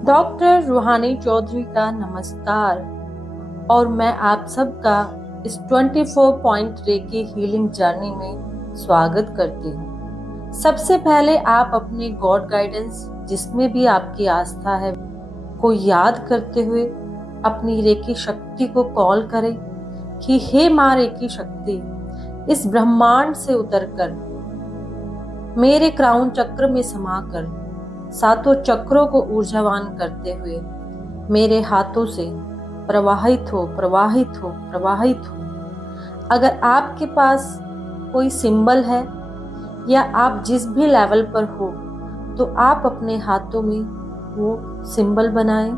Doctor रूहानी चौधरी का नमस्कार और मैं आप सबका इस 24 पॉइंट रेकी हीलिंग जर्नी में स्वागत करती हूँ। सबसे पहले आप अपने गॉड गाइडेंस जिसमें भी आपकी आस्था है को याद करते हुए अपनी रेकी शक्ति को कॉल करें कि हे माँ रेकी शक्ति, इस ब्रह्मांड से उतरकर मेरे क्राउन चक्र में समाकर सातों चक्रों को ऊर्जावान करते हुए मेरे हाथों से प्रवाहित हो प्रवाहित हो प्रवाहित हो। अगर आपके पास कोई सिंबल है या आप जिस भी लेवल पर हो तो आप अपने हाथों में वो सिंबल बनाएं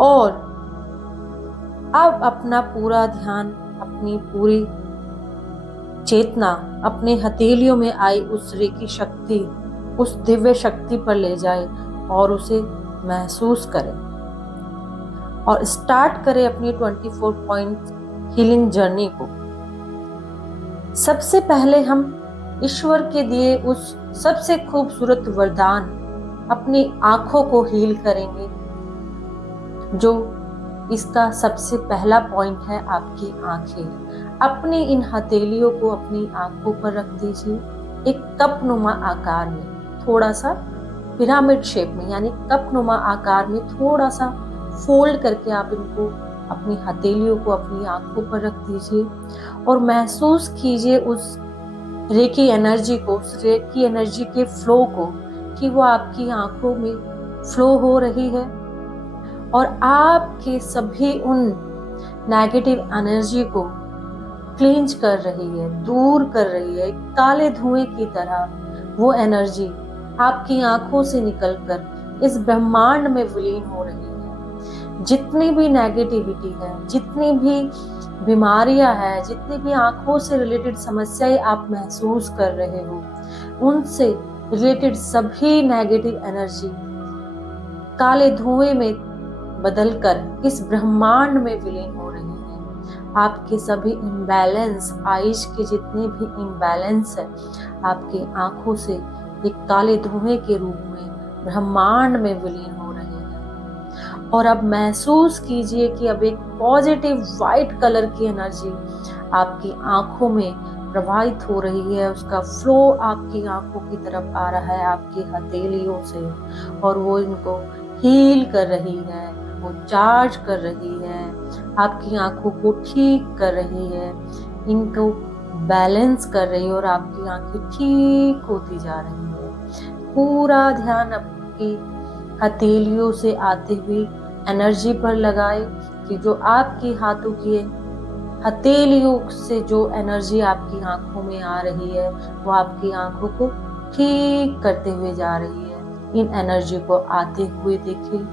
और अब अपना पूरा ध्यान, अपनी पूरी चेतना अपने हथेलियों में आई उस रेकी शक्ति, उस दिव्य शक्ति पर ले जाए और उसे महसूस करें और स्टार्ट करें अपनी 24 पॉइंट हीलिंग जर्नी को। सबसे पहले हम ईश्वर के दिए उस सबसे खूबसूरत वरदान अपनी आंखों को हील करेंगे, जो इसका सबसे पहला पॉइंट है आपकी आंखें। अपनी इन हथेलियों को अपनी आंखों पर रख दीजिए, एक कप नुमा आकार में, थोड़ा सा पिरामिड शेप में, यानी कप नुमा आकार में थोड़ा सा फोल्ड करके आप इनको अपनी हथेलियों को अपनी आंखों पर रख दीजिए और महसूस कीजिए उस रेकी एनर्जी को, उस रेकी एनर्जी के फ्लो को, कि वो आपकी आंखों में फ्लो हो रही है और आपके सभी उन नेगेटिव एनर्जी को क्लींज कर रही है, दूर कर रही है। काले धुएं की तरह वो एनर्जी आपकी आंखों से निकलकर इस ब्रह्मांड में विलीन हो रही है। जितनी भी नेगेटिविटी है, जितनी भी बीमारियां हैं, जितनी भी आंखों से रिलेटेड समस्याएं आप महसूस कर रहे हो, उनसे रिलेटेड सभी नेगेटिव एनर्जी काले धुएं में बदलकर इस ब्रह्मांड में विलीन हो रही है। आपके सभी इम्बैलेंस, आइज के जितने भी इम्बैलेंस है, आपकी आंखों से एक काले धुएं के रूप में ब्रह्मांड में विलीन हो रहे हैं। और अब महसूस कीजिए कि अब एक पॉजिटिव व्हाइट कलर की एनर्जी आपकी आंखों में प्रवाहित हो रही है, उसका फ्लो आपकी आंखों की तरफ आ रहा है आपकी हथेलियों से, और वो इनको हील कर रही है, वो चार्ज कर रही है, आपकी आंखों को ठीक कर रही है, इनको बैलेंस कर रही है और आपकी आंखें ठीक होती जा रही है। पूरा ध्यान आपकी हथेलियों से आते हुए एनर्जी पर लगाए कि जो आपकी हाथों की हथेलियों से जो एनर्जी आपकी आंखों में आ रही है वो आपकी आंखों को ठीक करते हुए जा रही है। इन एनर्जी को आते हुए देखिए।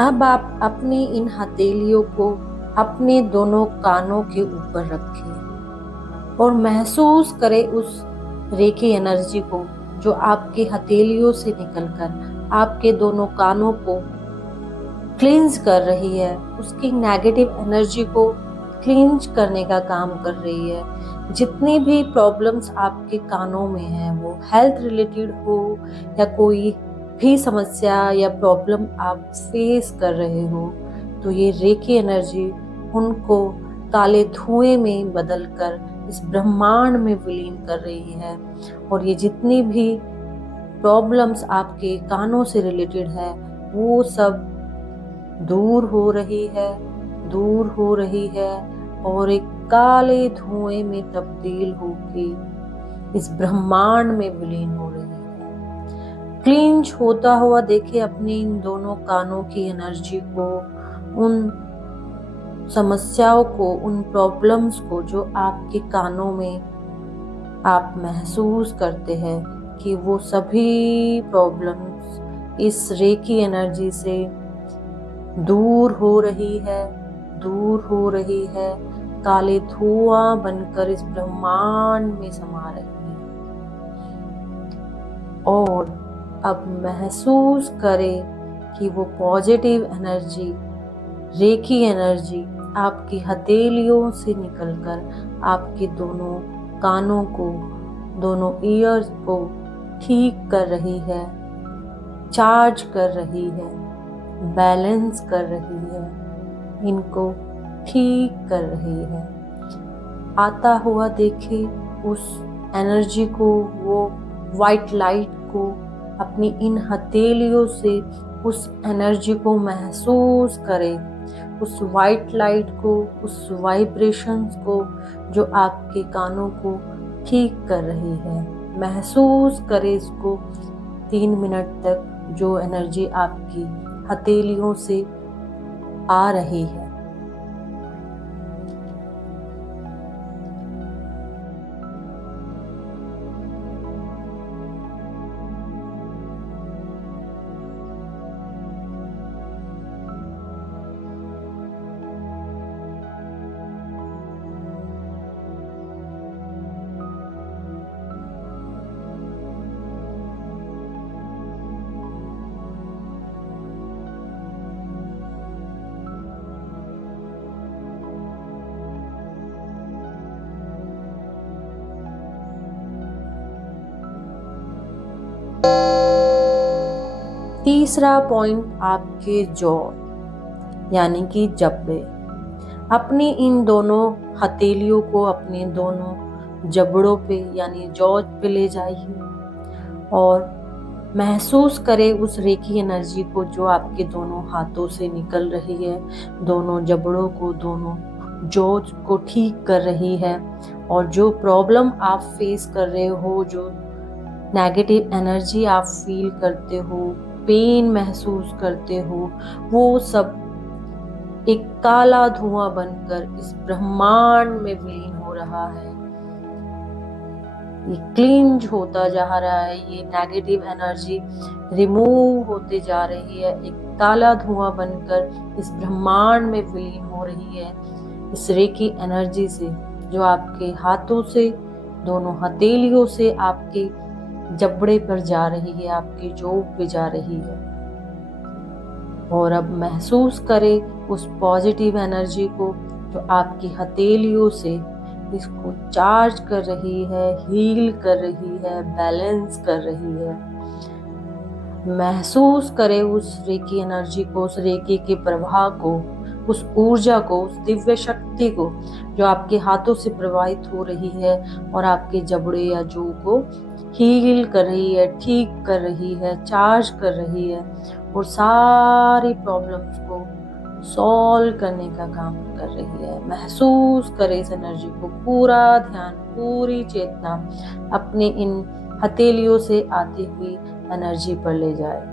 अब आप अपनी इन हथेलियों को अपने दोनों कानों के ऊपर रखें और महसूस करें उस रेकी एनर्जी को जो आपके हथेलियों से निकलकर आपके दोनों कानों को क्लींज कर रही है, उसकी नेगेटिव एनर्जी को क्लींज करने का काम कर रही है। जितनी भी प्रॉब्लम्स आपके कानों में हैं, वो हेल्थ रिलेटेड हो या कोई भी समस्या या प्रॉब्लम आप फेस कर रहे हो, तो ये रेकी एनर्जी उनको काले धुएं में बदलकर इस ब्रह्मांड में विलीन कर रही है। और ये जितनी भी प्रॉब्लम्स आपके कानों से रिलेटेड है वो सब दूर हो रही है, दूर हो रही है और एक काले धुएं में तब्दील होके इस ब्रह्मांड में विलीन हो रही है। क्लींज होता हुआ देखिए अपने इन दोनों कानों की एनर्जी को, उन समस्याओं को, उन प्रॉब्लम्स को जो आपके कानों में आप महसूस करते हैं कि वो सभी प्रॉब्लम्स इस रेकी एनर्जी से दूर हो रही है, दूर हो रही है, काले धुआं बनकर इस ब्रह्मांड में समा रही है। और अब महसूस करें कि वो पॉजिटिव एनर्जी, रेकी एनर्जी आपकी हथेलियों से निकलकर आपके दोनों कानों को, दोनों ईयर्स को ठीक कर रही है, चार्ज कर रही है, बैलेंस कर रही है, इनको ठीक कर रही है। आता हुआ देखे उस एनर्जी को, वो वाइट लाइट को अपनी इन हथेलियों से उस एनर्जी को महसूस करें, उस वाइट लाइट को, उस वाइब्रेशंस को जो आपके कानों को ठीक कर रही है। महसूस करें इसको 3 मिनट तक, जो एनर्जी आपकी हथेलियों से आ रही है। तीसरा पॉइंट आपके जॉ यानी कि जबड़े। अपनी इन दोनों हथेलियों को अपने दोनों जबड़ों पे यानी जॉ पे ले जाइए और महसूस करें उस रेकी एनर्जी को जो आपके दोनों हाथों से निकल रही है, दोनों जबड़ों को, दोनों जॉ को ठीक कर रही है। और जो प्रॉब्लम आप फेस कर रहे हो, जो नेगेटिव एनर्जी आप फील करते हो, पेन महसूस करते हो, वो सब एक काला धुआं बनकर इस ब्रह्मांड में विलीन हो रहा है। ये क्लींज होता जा रहा है, ये नेगेटिव एनर्जी रिमूव होते जा रही है, एक काला धुआं बनकर इस ब्रह्मांड में विलीन हो रही है इस रेकी एनर्जी से जो आपके हाथों से, दोनों हथेलियों से आपके जबड़े पर जा रही है, आपके जॉ पे जा रही है। और अब महसूस करें उस पॉजिटिव एनर्जी को जो आपकी हथेलियों से इसको चार्ज कर रही है, हील कर रही है, बैलेंस कर रही है। महसूस करें उस रेकी एनर्जी को, उस रेकी के प्रवाह को, उस ऊर्जा को, उस दिव्य शक्ति को जो आपके हाथों से प्रवाहित हो रही है और आपके जबड़े या जॉ को हील कर रही है, ठीक कर रही है, चार्ज कर रही है और सारी प्रॉब्लम्स को सॉल्व करने का काम कर रही है। महसूस करें इस एनर्जी को, पूरा ध्यान, पूरी चेतना अपने इन हथेलियों से आती हुई एनर्जी पर ले जाए।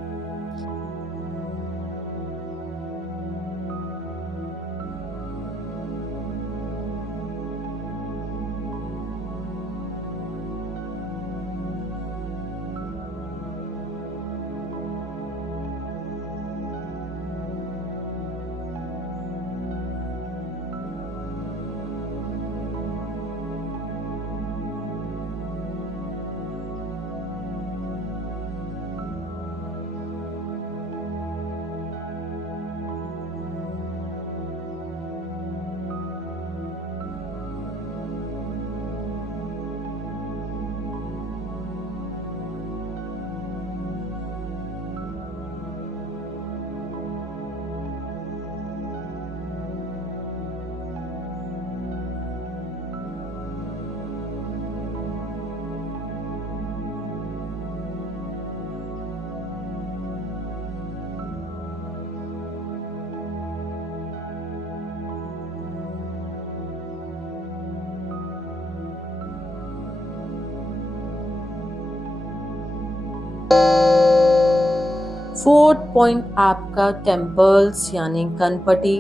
फोर्थ पॉइंट आपका टेम्पल्स यानी कनपटी।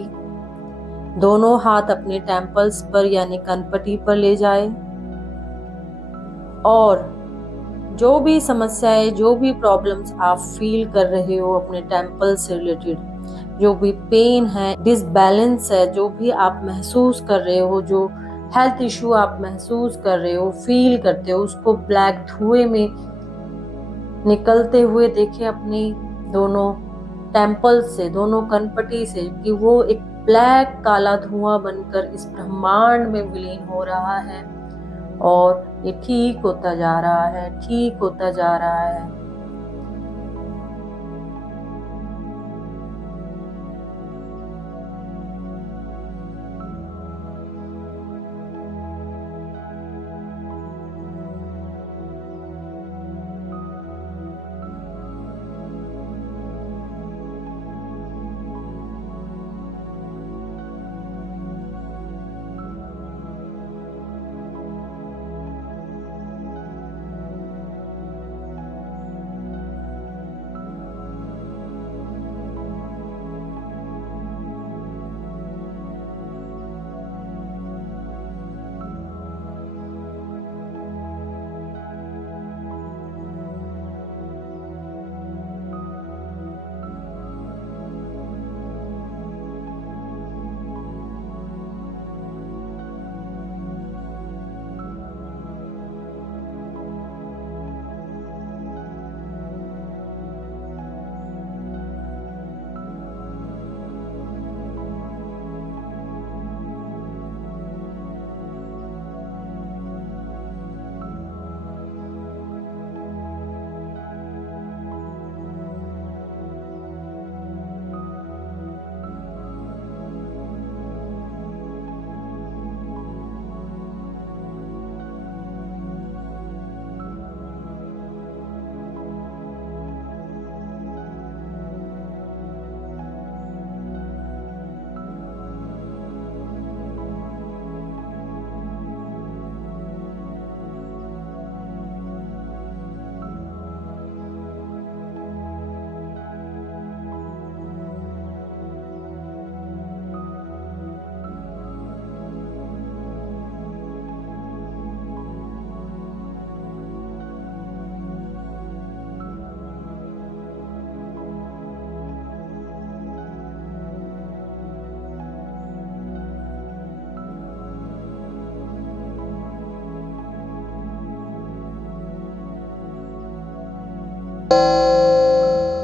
दोनों हाथ अपने टेम्पल्स पर यानी कनपटी पर ले जाए और जो भी समस्याएं, जो भी प्रॉब्लम्स आप फील कर रहे हो अपने टेम्पल से रिलेटेड, जो भी पेन है, डिसबैलेंस है, जो भी आप महसूस कर रहे हो, जो हेल्थ इश्यू आप महसूस कर रहे हो, फील करते हो, उसको ब्लैक धुएं में निकलते हुए देखे अपनी दोनों टेम्पल से, दोनों कनपटी से, कि वो एक ब्लैक काला धुआं बनकर इस ब्रह्मांड में विलीन हो रहा है और ये ठीक होता जा रहा है, ठीक होता जा रहा है।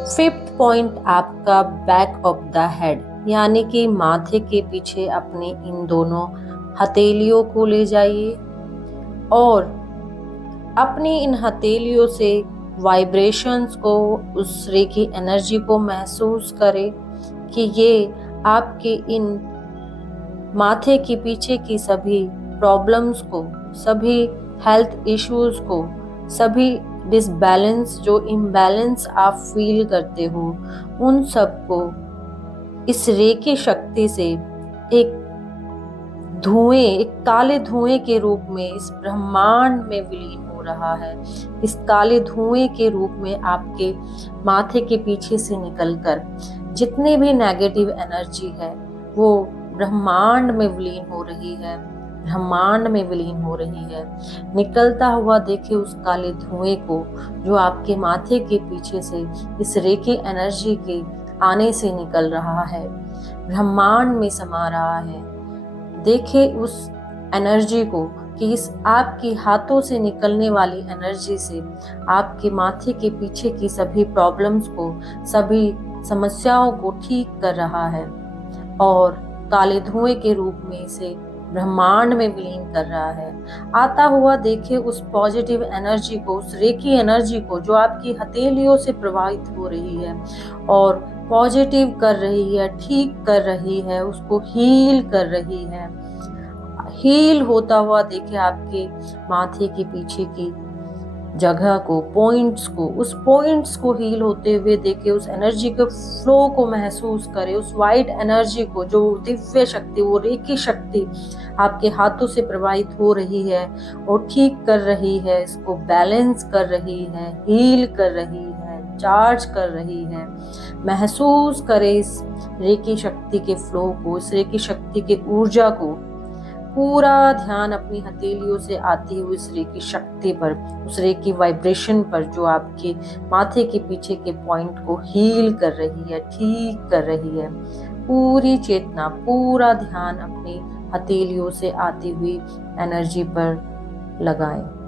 फिफ्थ पॉइंट आपका बैक ऑफ द हेड यानी कि माथे के पीछे अपने इन दोनों हथेलियों को ले जाइए और अपनी इन हथेलियों से वाइब्रेशंस को, उस रेकी एनर्जी को महसूस करें कि ये आपके इन माथे के पीछे की सभी प्रॉब्लम्स को, सभी हेल्थ इश्यूज को, सभी डिसबैलेंस, जो इम्बैलेंस आप फील करते हो, उन सबको इस रेकी शक्ति से एक धुएं, एक काले धुएं के रूप में इस ब्रह्मांड में विलीन हो रहा है। इस काले धुएं के रूप में आपके माथे के पीछे से निकलकर जितनी भी नेगेटिव एनर्जी है वो ब्रह्मांड में विलीन हो रही है, ब्रह्मांड में विलीन हो रही है। निकलता हुआ देखे उस काले धुएं को जो आपके माथे के पीछे से इस रेकी एनर्जी के आने से निकल रहा है, ब्रह्मांड में समा रहा है। देखे उस एनर्जी को कि इस आपके हाथों से निकलने वाली एनर्जी से आपके माथे के पीछे की सभी प्रॉब्लम्स को, सभी समस्याओं को ठीक कर रहा है और काले धुएं के रूप में इसे ब्रह्मांड में विलीन कर रहा है। आता हुआ देखे उस पॉजिटिव एनर्जी को, उस रेकी एनर्जी को जो आपकी हथेलियों से प्रवाहित हो रही है और पॉजिटिव कर रही है, ठीक कर रही है, उसको हील कर रही है। हील होता हुआ देखे आपके माथे के पीछे की जगह को, पॉइंट्स को, उस पॉइंट्स को हील होते हुए देखे, उस एनर्जी के फ्लो को महसूस करे, उस वाइट एनर्जी को, जो दिव्य शक्ति, वो रेकी शक्ति आपके हाथों से प्रवाहित हो रही है और ठीक कर रही है, इसको बैलेंस कर रही है, हील कर रही है, चार्ज कर रही है। महसूस करें इस रेकी शक्ति के फ्लो को, इस रेकी शक्ति के ऊर्जा को। पूरा ध्यान अपनी हथेलियों से आती हुई उस रेकी शक्ति पर, उस रेकी वाइब्रेशन पर जो आपके माथे के पीछे के पॉइंट को हील कर रही है, ठीक कर रही है। पूरी चेतना, पूरा ध्यान अपनी हथेलियों से आती हुई एनर्जी पर लगाएं।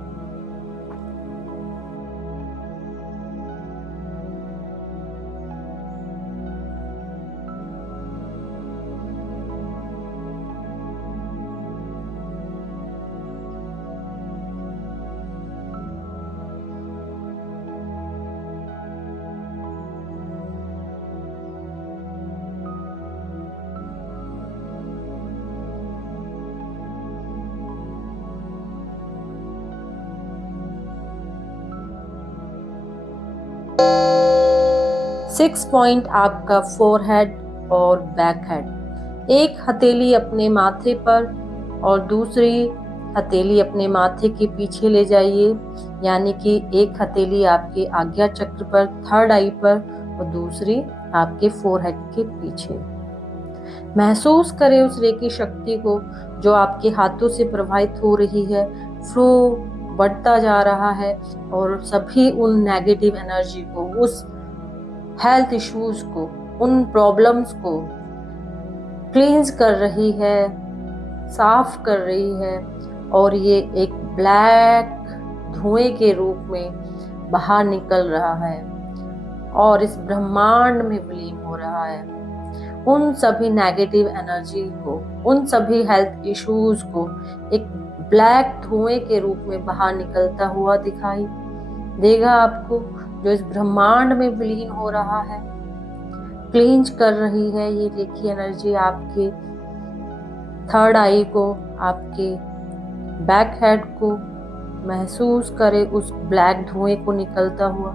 सिक्स पॉइंट आपका फोरहेड और बैक हेड। एक हथेली अपने माथे पर और दूसरी हथेली अपने माथे के पीछे ले जाइए, यानी कि एक हथेली आपके आज्ञा चक्र पर, थर्ड आई पर, और दूसरी आपके फोरहेड के पीछे। महसूस करें उस रेकी शक्ति को जो आपके हाथों से प्रवाहित हो रही है। फ्लो बढ़ता जा रहा है और सभी उन नेगेटिव एनर्जी को, उस हेल्थ इश्यूज को, उन प्रॉब्लम्स को क्लींस कर रही है, साफ कर रही है, और ये एक ब्लैक धुएं के रूप में बाहर निकल रहा है और इस ब्रह्मांड में विलीन हो रहा है। उन सभी नेगेटिव एनर्जी को, उन सभी हेल्थ इश्यूज को एक ब्लैक धुएं के रूप में बाहर निकलता हुआ दिखाई देगा आपको, जो इस ब्रह्मांड में विलीन हो रहा है, क्लींज कर रही है। ये रेकी एनर्जी आपके थर्ड आई को, आपके बैक हेड को। महसूस करें उस ब्लैक धुएं को निकलता हुआ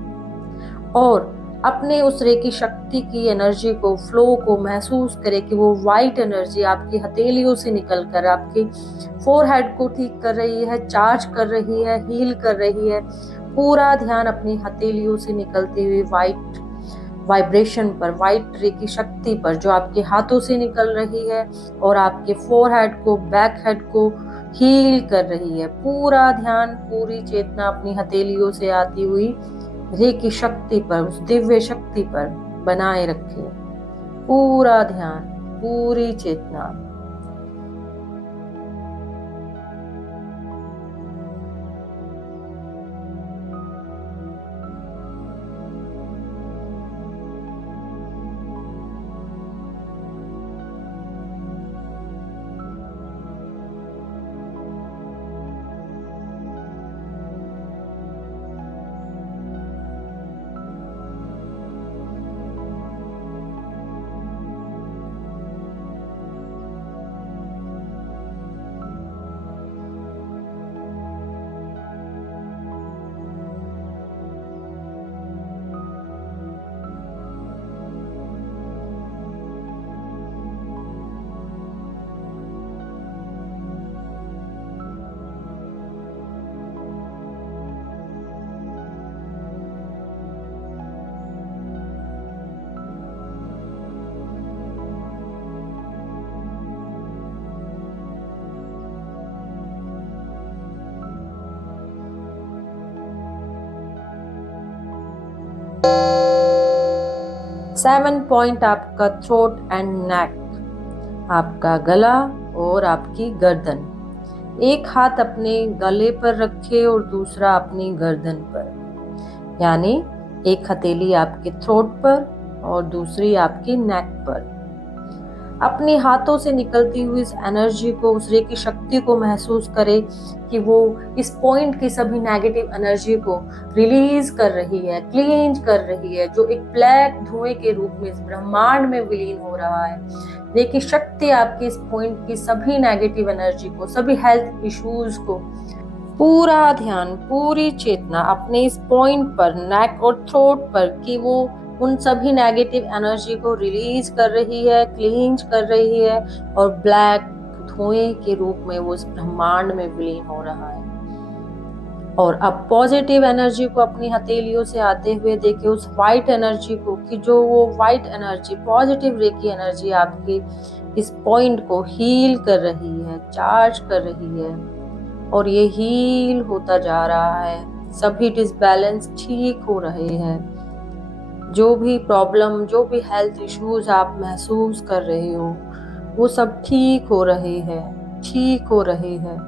और अपने उस रेकी शक्ति की एनर्जी को, फ्लो को महसूस करें कि वो वाइट एनर्जी आपकी हथेलियों से निकलकर आपके फोरहेड को ठीक कर रही है, चार्ज कर रही है, हील कर रही है। पूरा ध्यान अपनी हथेलियों से निकलती हुई वाइट वाइब्रेशन पर, वाइट रेकी शक्ति पर जो आपके हाथों से निकल रही है और आपके फोरहेड को, बैक हेड को हील कर रही है। पूरा ध्यान, पूरी चेतना अपनी हथेलियों से आती हुई रेकी शक्ति पर, उस दिव्य शक्ति पर बनाए रखें। पूरा ध्यान, पूरी चेतना। सेवन पॉइंट आपका थ्रोट एंड नेक, आपका गला और आपकी गर्दन। एक हाथ अपने गले पर रखे और दूसरा अपनी गर्दन पर, यानी एक हथेली आपके थ्रोट पर और दूसरी आपकी नेक पर। अपने हाथों से निकलती हुई इस एनर्जी को, उस रेकी शक्ति को महसूस करें कि वो इस पॉइंट की सभी नेगेटिव एनर्जी को रिलीज कर रही है, क्लींज कर रही है, जो एक ब्लैक धुएं के रूप में इस ब्रह्मांड में विलीन हो रहा है। रेकी शक्ति आपकी इस पॉइंट की सभी नेगेटिव एनर्जी को, सभी हेल्थ इश्यूज को, पूरा ध्यान, पूरी चेतना अपने इस पॉइंट पर, नेक और थ्रोट पर, कि वो उन सभी नेगेटिव एनर्जी को रिलीज कर रही है, क्लींज कर रही है और ब्लैक धुएं के रूप में वो इस ब्रह्मांड में विलीन हो रहा है। और अब पॉजिटिव एनर्जी को अपनी हथेलियों से आते हुए देखे उस वाइट एनर्जी को, कि जो वो वाइट एनर्जी, पॉजिटिव रे की एनर्जी आपकी इस पॉइंट को हील कर रही है, चार्ज कर रही है, और ये हील होता जा रहा है। सभी डिसबैलेंस ठीक हो रहे हैं। जो भी प्रॉब्लम, जो भी हेल्थ इश्यूज आप महसूस कर रहे हो, वो सब ठीक हो रहे हैं, ठीक हो रहे हैं,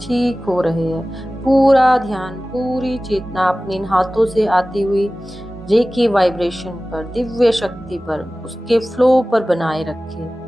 ठीक हो रहे हैं। पूरा ध्यान, पूरी चेतना अपने इन हाथों से आती हुई रेकी वाइब्रेशन पर, दिव्य शक्ति पर, उसके फ्लो पर बनाए रखें।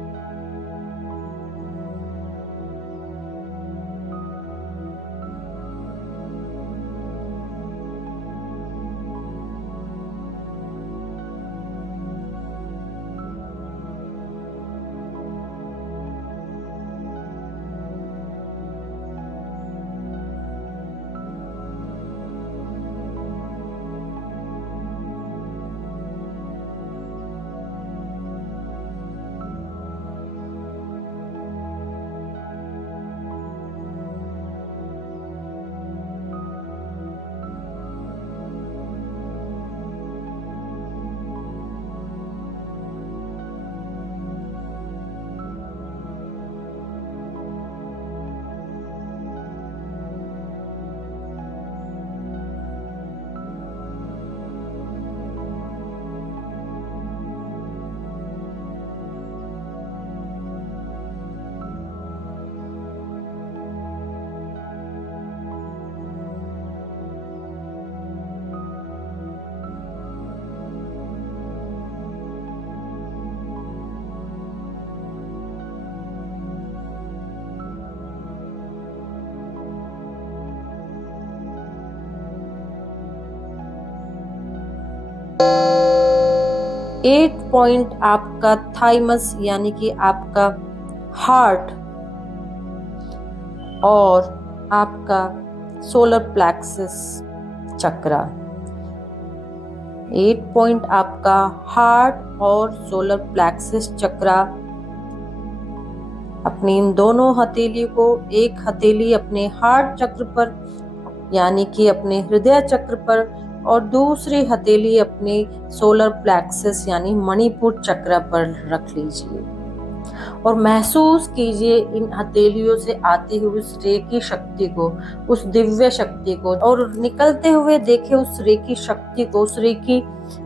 8 पॉइंट आपका थाइमस यानी कि आपका हार्ट और आपका सोलर प्लेक्सस चक्रा। 8 पॉइंट आपका हार्ट और सोलर प्लेक्सस चक्रा। अपनी इन दोनों हथेली को, एक हथेली अपने हार्ट चक्र पर यानी कि अपने हृदय चक्र पर, और दूसरी हथेली अपने सोलर प्लेक्सस यानी मणिपुर चक्र पर रख लीजिए और महसूस कीजिए इन हथेलियों से आती हुई उस रे की शक्ति को, उस दिव्य शक्ति को, और निकलते हुए देखे उस रे की शक्ति को, उस रे की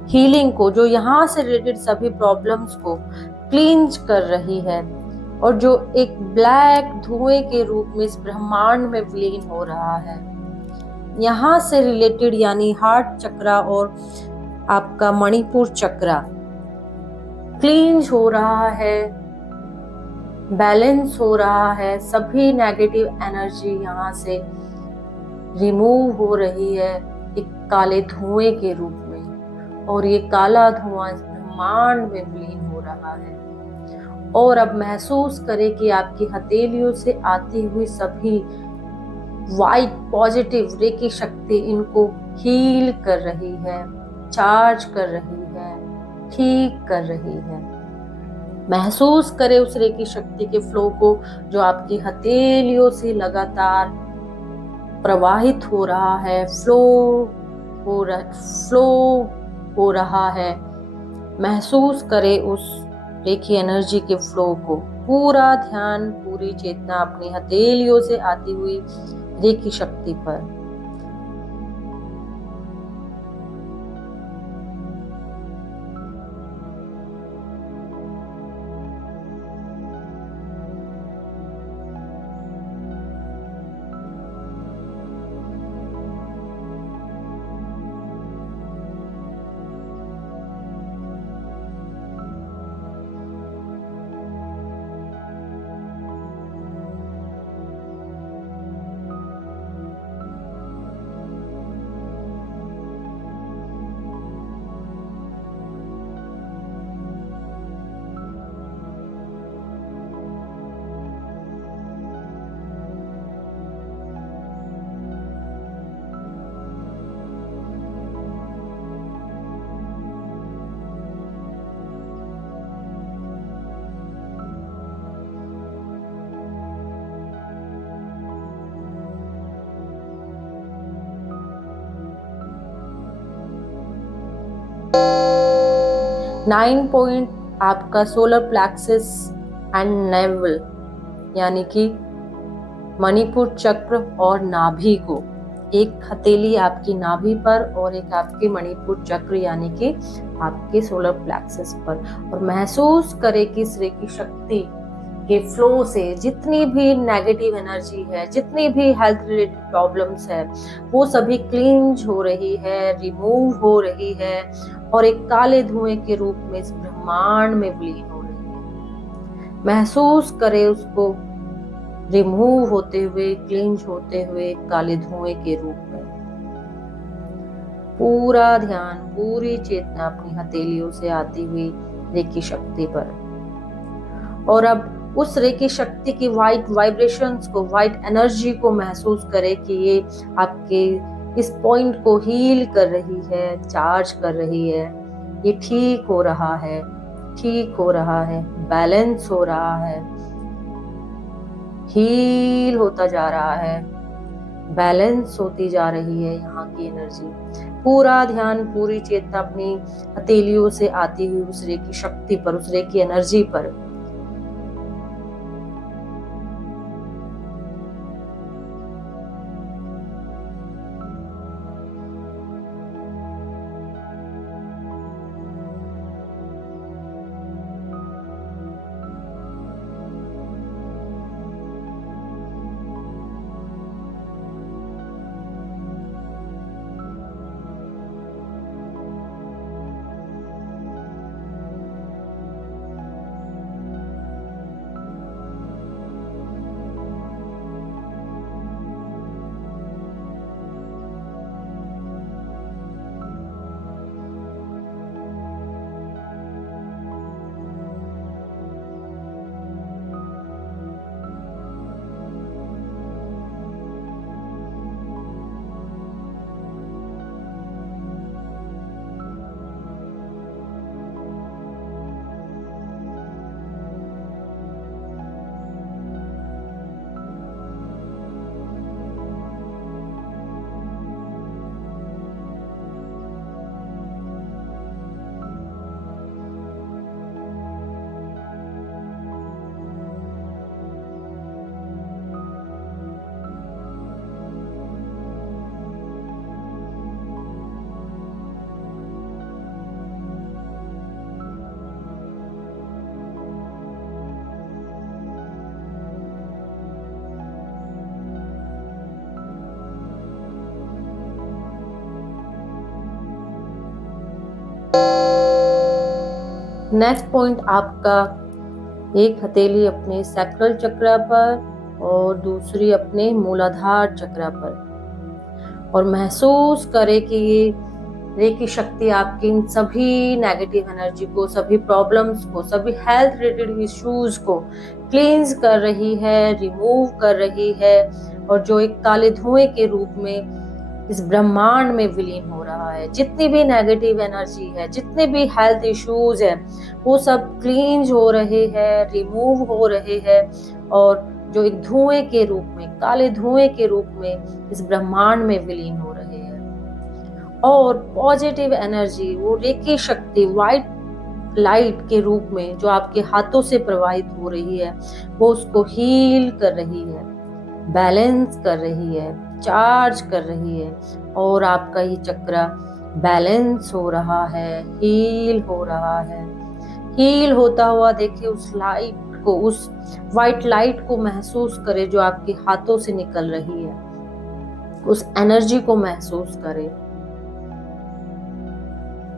हीलिंग को, जो यहाँ से रिलेटेड सभी प्रॉब्लम्स को क्लींज कर रही है और जो एक ब्लैक धुएं के रूप में इस ब्रह्मांड में विलीन हो रहा है। यहाँ से रिलेटेड यानी हार्ट चक्रा और आपका मणिपुर चक्रा क्लींज हो रहा है, बैलेंस हो रहा है। सभी नेगेटिव एनर्जी यहाँ से रिमूव हो रही है एक काले धुएं के रूप में, और ये काला धुआं इस ब्रह्मांड में विलीन हो रहा है। और अब महसूस करें कि आपकी हथेलियों से आती हुई सभी वाइट पॉजिटिव रे की शक्ति इनको हील कर रही है, चार्ज कर रही है, ठीक कर रही है। महसूस करें उस रे की शक्ति के फ्लो को, जो आपकी हथेलियों से लगातार प्रवाहित हो रहा है, फ्लो हो रहा है। महसूस करें उस रे की एनर्जी के फ्लो को। पूरा ध्यान, पूरी चेतना अपनी हथेलियों से आती हुई रे की शक्ति पर। 9 पॉइंट आपका सोलर प्लेक्सस एंड नेवल यानी कि मणिपुर चक्र और नाभि को, एक हथेली आपकी नाभि पर और एक आपके मणिपुर चक्र यानी कि आपके सोलर प्लेक्सस पर, और महसूस करें कि इस रेकी शक्ति के फ्लो से जितनी भी नेगेटिव एनर्जी है, जितनी भी हेल्थ रिलेटेड प्रॉब्लम्स है, वो सभी क्लींज हो रही है, रिमूव हो रही है और एक काले धुएं के रूप में इस ब्रह्मांड में विलीन हो रही है। महसूस करें उसको रिमूव होते हुए, क्लींज होते हुए काले धुएं के रूप में। पूरा ध्यान, पूरी चेतना अपनी हथेलियों से आती हुई रेकी शक्ति पर, और अब उस रेकी शक्ति की वाइट वाइब्रेशंस को, वाइट एनर्जी को महसूस करें कि ये आपके इस पॉइंट को हील कर रही है, चार्ज कर रही है। ये ठीक हो रहा है, ठीक हो रहा है, बैलेंस हो रहा है, हील होता जा रहा है, बैलेंस होती जा रही है यहाँ की एनर्जी। पूरा ध्यान, पूरी चेतना अपनी हथेलियों से आती हुई उस रेकी शक्ति पर, उस रेकी एनर्जी पर। नेक्स्ट पॉइंट आपका, एक हथेली अपने सैक्रल चक्र पर और दूसरी अपने मूलाधार चक्र पर, और महसूस करें कि ये रेकी शक्ति आपकी इन सभी नेगेटिव एनर्जी को, सभी प्रॉब्लम्स को, सभी हेल्थ रिलेटेड इश्यूज को क्लींस कर रही है, रिमूव कर रही है, और जो एक काले धुएं के रूप में इस ब्रह्मांड में विलीन हो रहा है। जितनी भी नेगेटिव एनर्जी है, जितने भी हेल्थ इश्यूज है, वो सब क्लींज हो रहे हैं, रिमूव हो रहे हैं, और जो एक धुएं के रूप में, काले धुएं के रूप में इस ब्रह्मांड में विलीन हो रहे हैं। और पॉजिटिव एनर्जी, वो रेकी शक्ति व्हाइट लाइट के रूप में जो आपके हाथों से प्रवाहित हो रही है, वो उसको हील कर रही है, बैलेंस कर रही है, चार्ज कर रही है, और आपका ये चक्र बैलेंस हो रहा है, हील हो रहा है। हील होता हुआ देखिए उस लाइट को, उस व्हाइट लाइट को महसूस करें जो आपके हाथों से निकल रही है, उस एनर्जी को महसूस करें।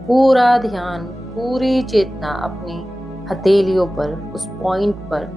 पूरा ध्यान, पूरी चेतना अपनी हथेलियों पर, उस पॉइंट पर।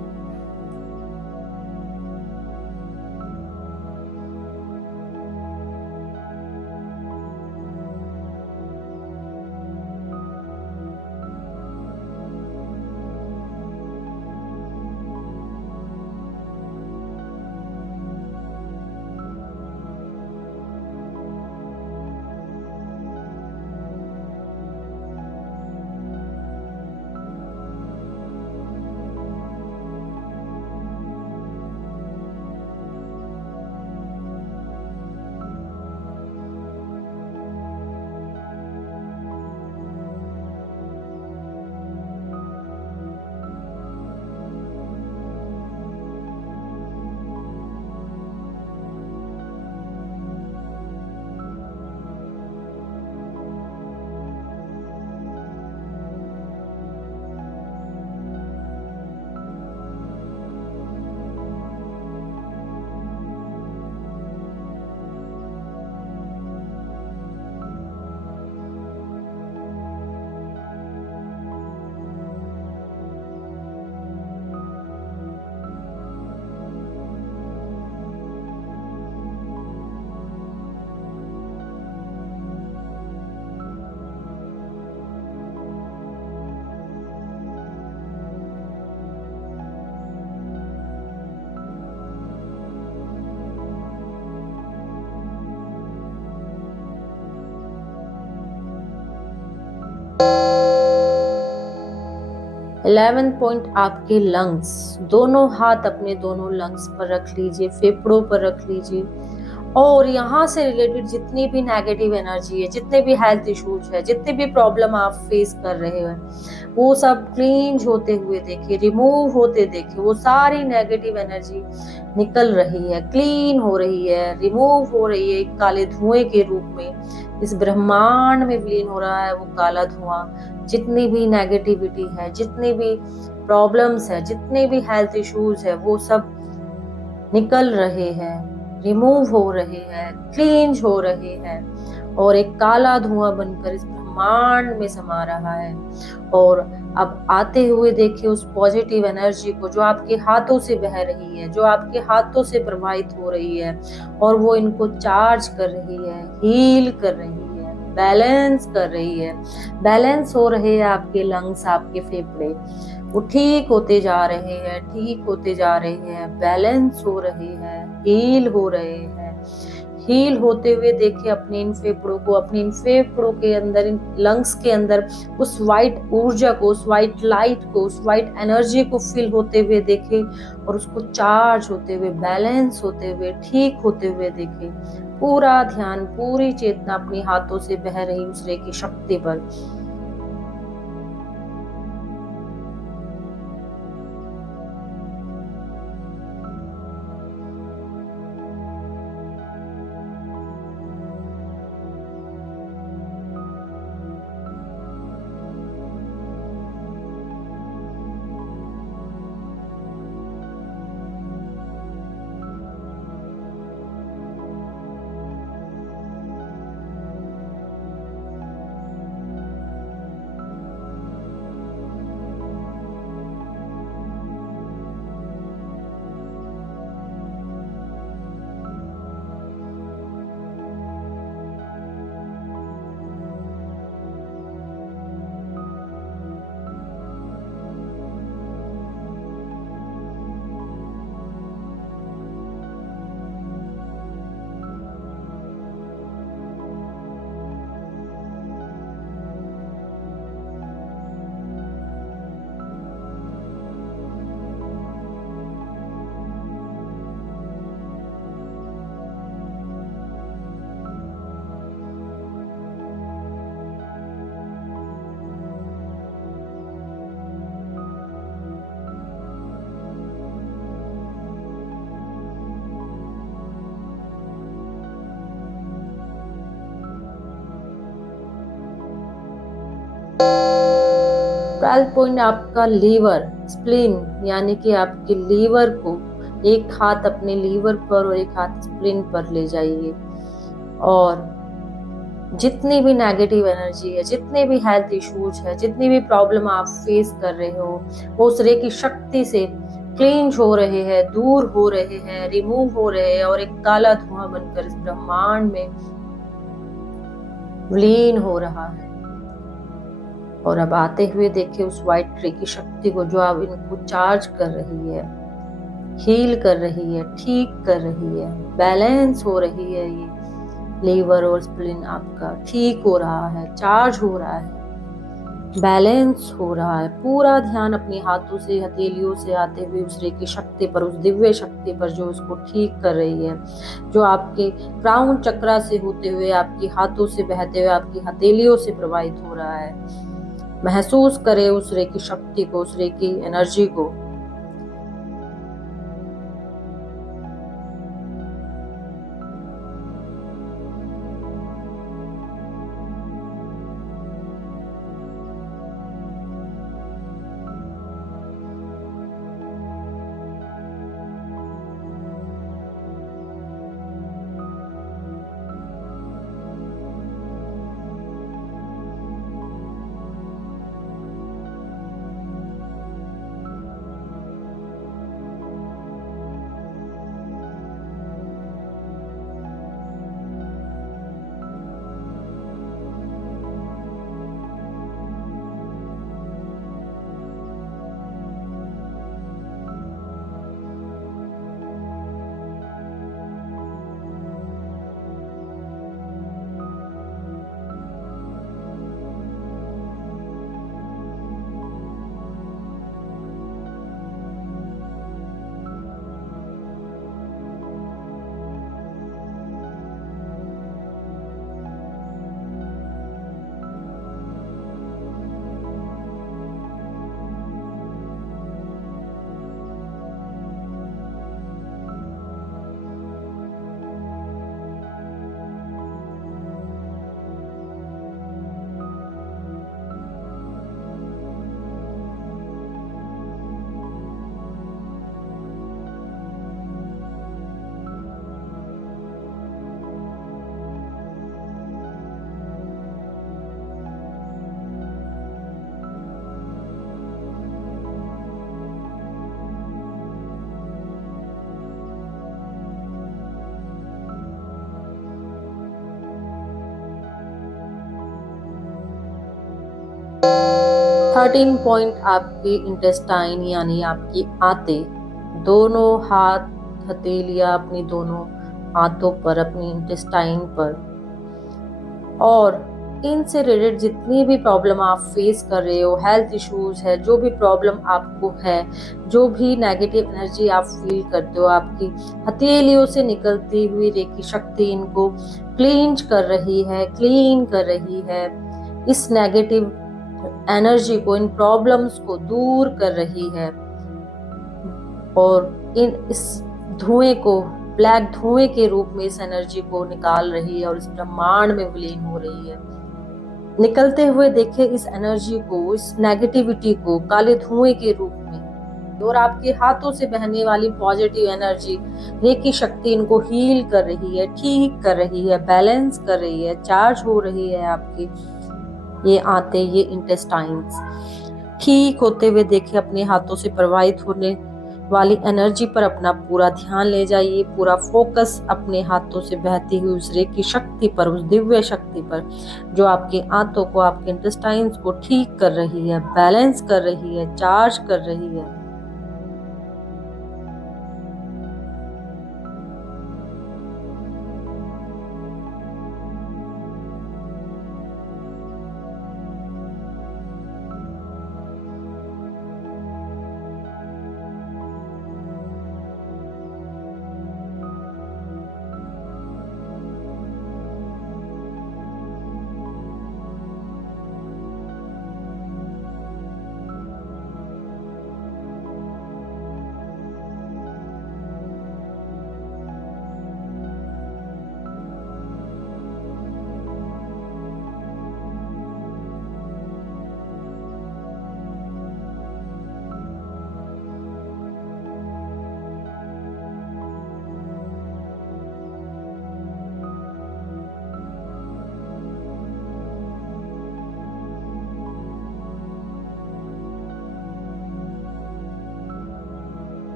11th पॉइंट आपके लंग्स, दोनों हाथ अपने दोनों लंग्स पर रख लीजिए, फेफड़ों पर रख लीजिए और यहाँ से रिलेटेड जितनी भी नेगेटिव एनर्जी है, जितने भी हेल्थ इश्यूज है, जितने भी प्रॉब्लम आप फेस कर रहे हैं, वो सब क्लींज होते हुए देखिए, रिमूव होते देखिए। वो सारी नेगेटिव एनर्जी निकल रही है, क्लीन हो रही है, रिमूव हो रही है, एक काले धुएं के रूप में इस ब्रह्मांड में विलीन हो रहा है वो काला धुआं। जितनी भी नेगेटिविटी है, जितनी भी प्रॉब्लम्स है, जितने भी हेल्थ इश्यूज है, वो सब निकल रहे हैं, रिमूव हो रहे हैं, क्लींज हो रहे हैं और एक काला धुआं बनकर इस ब्रह्मांड में समा रहा है। और अब आते हुए देखिए उस पॉजिटिव एनर्जी को जो आपके हाथों से बह रही है, जो आपके हाथों से प्रवाहित हो रही है और वो इनको चार्ज कर रही है, हील कर रही है, बैलेंस कर रही है। बैलेंस हो रहे हैं आपके लंग्स, आपके फेफड़े, वो ठीक होते जा रहे हैं, ठीक होते जा रहे हैं, बैलेंस हो रहे हैं, हील हो रहे हैं। हील होते हुए देखिए अपने इन फेफड़ों को, अपने इन फेफड़ों के अंदर, इन लंग्स के अंदर उस वाइट ऊर्जा को, उस वाइट लाइट को, उस वाइट एनर्जी को फील होते हुए देखे और उसको चार्ज होते हुए, बैलेंस होते हुए, ठीक होते हुए देखे। पूरा ध्यान, पूरी चेतना अपने हाथों से बह रही उस रे की शक्ति पर। ट्वेल्थ पॉइंट आपका लीवर, स्प्लीन, यानी कि आपके लीवर को, एक हाथ अपने लीवर पर और एक हाथ स्प्लीन पर ले जाइए और जितनी भी नेगेटिव एनर्जी है, जितने भी हेल्थ इश्यूज है, जितनी भी प्रॉब्लम आप फेस कर रहे हो, वो उस रे की शक्ति से क्लींज हो रहे हैं, दूर हो रहे हैं, रिमूव हो रहे हैं और एक काला धुआं बनकर इस ब्रह्मांड में विलीन हो रहा है। और अब आते हुए देखिए उस व्हाइट ट्री की शक्ति को जो अब इनको चार्ज कर रही है, हील कर रही है, ठीक कर रही है, बैलेंस हो रही है। ये लीवर और स्प्लीन आपका ठीक हो रहा है, चार्ज हो रहा है, बैलेंस हो रहा है। पूरा ध्यान अपने हाथों से, हथेलियों से आते हुए उस रे की शक्ति पर, उस दिव्य शक्ति पर जो उसको ठीक कर रही है, जो आपके क्राउन चक्रा से होते हुए, आपके हाथों से बहते हुए, आपकी हथेलियों से प्रवाहित हो रहा है। महसूस करें उस रे की शक्ति को, उस रे की एनर्जी को। 13 पॉइंट आपके इंटेस्टाइन यानी आपकी आंतें, दोनों हाथ हथेलियां अपनी दोनों हाथों पर, अपनी इंटेस्टाइन पर, और इनसे रिलेटेड जितनी भी प्रॉब्लम आप फेस कर रहे हो, हेल्थ इश्यूज है, जो भी प्रॉब्लम आपको है, जो भी नेगेटिव एनर्जी आप फील करते हो, आपकी हथेलियों से निकलती हुई रेकी शक्ति इनको क्लींज कर रही है, क्लीन कर रही है, इस नेगेटिव एनर्जी को, इन प्रॉब्लम्स को दूर कर रही है, और इस धुएं को, ब्लैक धुएं के रूप में इस एनर्जी को निकाल रही है और इस ब्रह्मांड में विलीन हो रही है। निकलते हुए देखे इस एनर्जी को, इस नेगेटिविटी को काले धुएं के रूप में, और आपके हाथों से बहने वाली पॉजिटिव एनर्जी, रेकी शक्ति इनको हील कर रही है, ठीक कर रही है, बैलेंस कर रही है, चार्ज हो रही है। आपकी ये आंतें, ये इंटेस्टाइन्स ठीक होते हुए देखे अपने हाथों से प्रवाहित होने वाली एनर्जी पर अपना पूरा ध्यान ले जाइए, पूरा फोकस अपने हाथों से बहती हुई उस रेकी शक्ति पर, उस दिव्य शक्ति पर, जो आपके आंतों को, आपके इंटेस्टाइन्स को ठीक कर रही है, बैलेंस कर रही है, चार्ज कर रही है।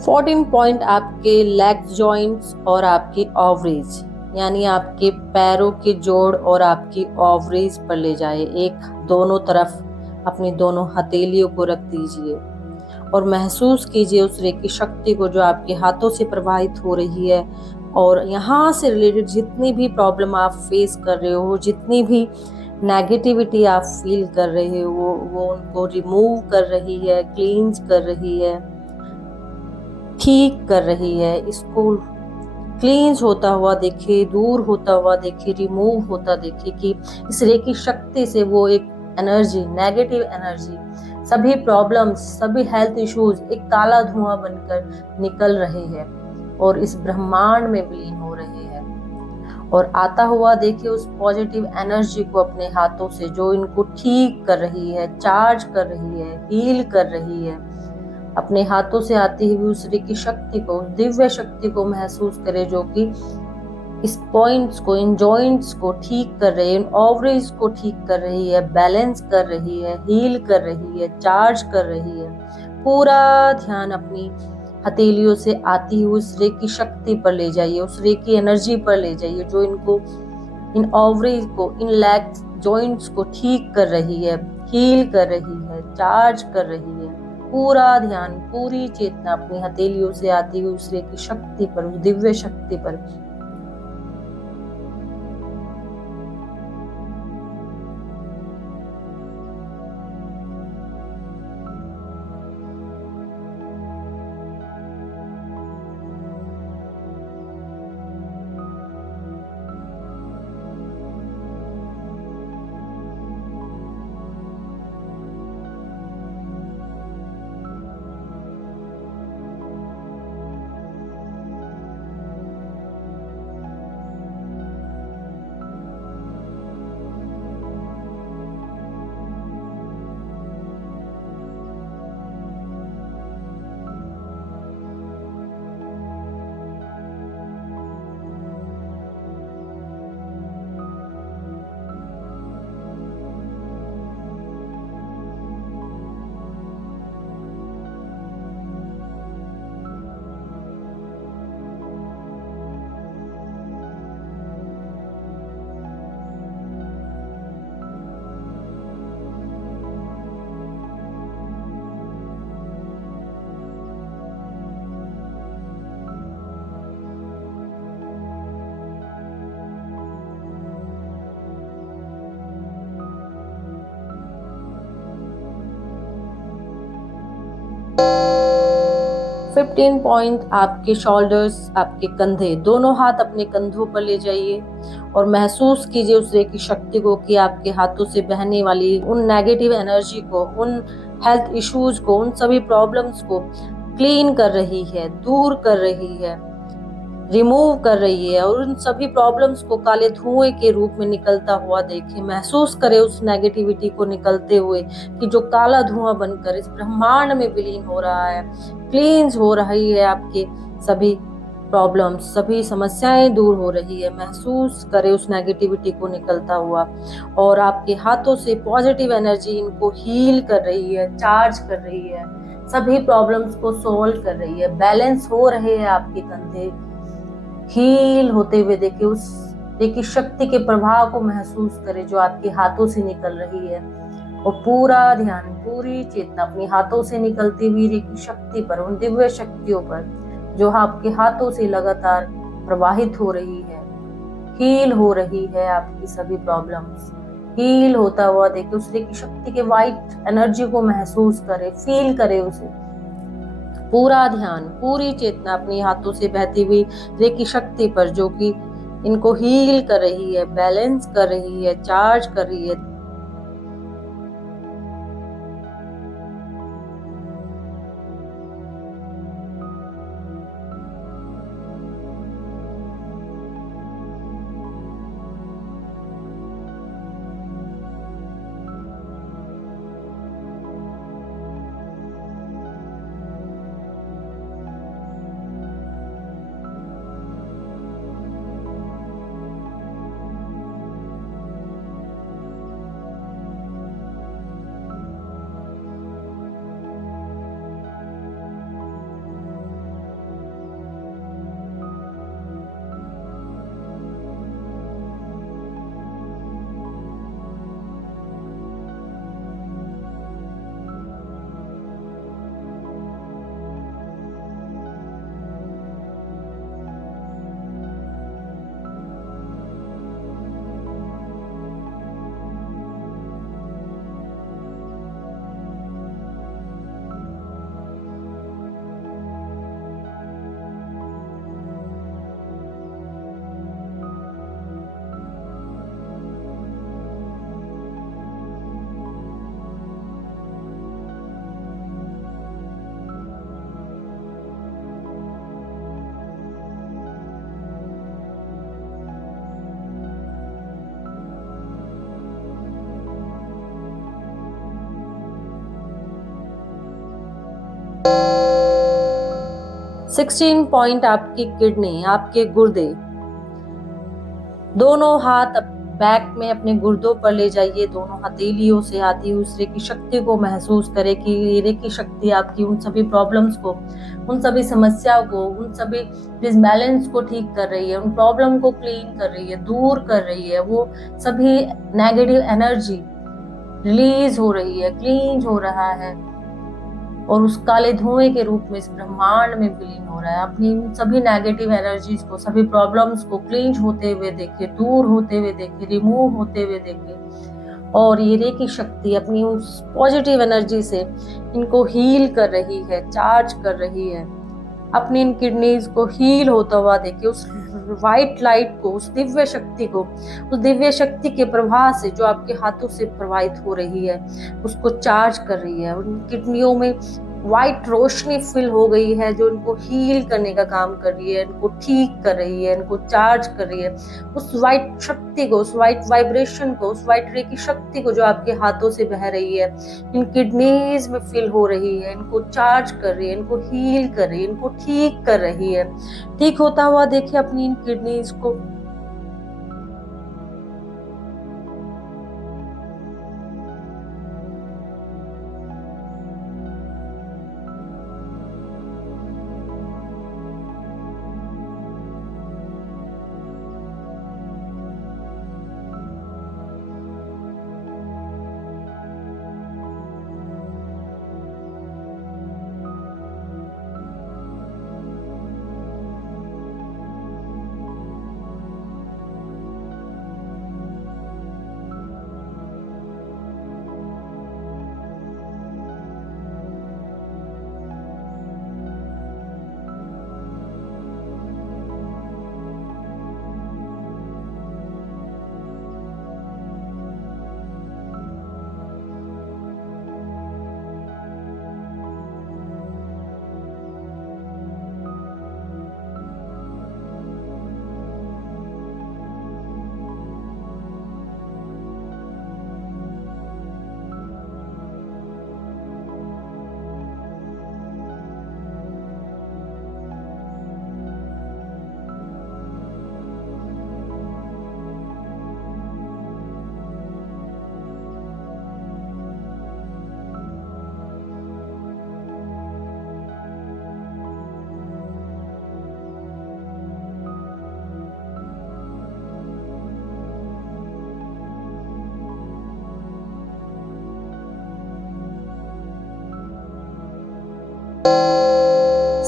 फोर्टीन पॉइंट आपके लेग जॉइंट्स और आपकी ओवरीज, यानी आपके पैरों के जोड़ और आपकी ओवरीज पर ले जाए। एक दोनों तरफ अपनी दोनों हथेलियों को रख दीजिए और महसूस कीजिए उस रेकी शक्ति को जो आपके हाथों से प्रवाहित हो रही है, और यहाँ से रिलेटेड जितनी भी प्रॉब्लम आप फेस कर रहे हो, जितनी भी नेगेटिविटी आप फील कर रहे हो, वो उनको रिमूव कर रही है, क्लींस कर रही है, ठीक कर रही है। इसको क्लींस होता हुआ देखे, दूर होता हुआ देखे, रिमूव होता देखे कि इस रेकी शक्ति से वो एक एनर्जी, नेगेटिव एनर्जी, सभी प्रॉब्लम्स, सभी हेल्थ इश्यूज एक काला धुआं बनकर निकल रहे हैं और इस ब्रह्मांड में विलीन हो रहे हैं। और आता हुआ देखिए उस पॉजिटिव एनर्जी को अपने हाथों से, जो इनको ठीक कर रही है, चार्ज कर रही है, हील कर रही है। अपने हाथों से आती हुई उस रेकी शक्ति को, उस दिव्य शक्ति को महसूस करे, जो कि इस पॉइंट्स को, इन जॉइंट्स को ठीक कर रही है, इन ओवरीज को ठीक कर रही है, बैलेंस कर रही है, हील कर रही है, चार्ज कर रही है। पूरा ध्यान अपनी हथेलियों से आती हुई उस रेकी शक्ति पर ले जाइए, उस रेकी एनर्जी पर ले जाइए, जो इनको, इन ओवरीज को, इन लेग जॉइंट्स को ठीक कर रही है, हील कर रही है, चार्ज कर रही है। पूरा ध्यान, पूरी चेतना अपनी हथेलियों से आती हुई उस रेकी शक्ति पर, उस दिव्य शक्ति पर। 15 पॉइंट आपके शोल्डर्स, आपके कंधे, दोनों हाथ अपने कंधों पर ले जाइए और महसूस कीजिए उस रेकी शक्ति को कि आपके हाथों से बहने वाली उन नेगेटिव एनर्जी को, उन हेल्थ इश्यूज को, उन सभी प्रॉब्लम्स को क्लीन कर रही है, दूर कर रही है, रिमूव कर रही है और उन सभी प्रॉब्लम्स को काले धुएं के रूप में निकलता हुआ देखें। महसूस करें उस नेगेटिविटी को निकलते हुए कि जो काला धुआं बनकर इस ब्रह्मांड में विलीन हो रहा है, क्लींस हो रही है, आपके सभी प्रॉब्लम्स, सभी समस्याएं दूर हो रही है। महसूस करें उस नेगेटिविटी को निकलता हुआ और आपके हाथों से पॉजिटिव एनर्जी इनको हील कर रही है, चार्ज कर रही है, सभी प्रॉब्लम्स को सोल्व कर रही है। बैलेंस हो रहे हैं आपके कंधे, हील होते हुए देखिए। उस रेकी शक्ति के प्रभाव को महसूस करें जो आपके हाथों से निकल रही है और पूरा ध्यान, पूरी चेतना अपने हाथों से निकलती हुई रेकी शक्ति पर, उन दिव्य शक्तियों पर जो आपके हाथों से लगातार प्रवाहित हो रही है, हील हो रही है। आपकी सभी प्रॉब्लम्स हील होता हुआ देखिए। उस रेकी शक्ति के वाइट एनर्जी को महसूस करें, फील करें उसे। पूरा ध्यान, पूरी चेतना अपनी हाथों से बहती हुई रेकी शक्ति पर जो कि इनको हील कर रही है, बैलेंस कर रही है, चार्ज कर रही है। सिक्सटीन पॉइंट आपकी किडनी, आपके गुर्दे, दोनों हाथ बैक में अपने गुर्दों पर ले जाइए। दोनों हथेलियों से आती हुई उस रेकी शक्ति को महसूस करें कि ये रेकी शक्ति आपकी उन सभी प्रॉब्लम्स को, उन सभी समस्याओं को, उन सभी डिसबैलेंस को ठीक कर रही है, उन प्रॉब्लम को क्लीन कर रही है, दूर कर रही है। वो सभी नेगेटिव एनर्जी रिलीज हो रही है, क्लीन हो रहा है और उस काले धुएं के रूप में इस ब्रह्मांड में विलीन हो रहा है। अपनी सभी नेगेटिव एनर्जीज को, सभी प्रॉब्लम्स को क्लीन होते हुए देखिए, दूर होते हुए देखिए, रिमूव होते हुए देखिए और ये रेकी शक्ति अपनी उस पॉजिटिव एनर्जी से इनको हील कर रही है, चार्ज कर रही है। अपनी इन किडनीज को हील होता हुआ देखिए। उस व्हाइट लाइट को, उस दिव्य शक्ति को, उस दिव्य शक्ति के प्रवाह से जो आपके हाथों से प्रवाहित हो रही है उसको चार्ज कर रही है। उन किडनियों में व्हाइट रोशनी फिल हो गई है जो इनको हील करने का काम कर रही है, इनको ठीक कर रही है, इनको चार्ज कर रही है। उस व्हाइट शक्ति को, उस व्हाइट वाइब्रेशन को, उस व्हाइट रे की शक्ति को जो आपके हाथों से बह रही है, इन किडनीज में फिल हो रही है, इनको चार्ज कर रही है, इनको हील कर रही है, इनको ठीक कर रही है। ठीक होता हुआ देखिए अपनी इन किडनीज को।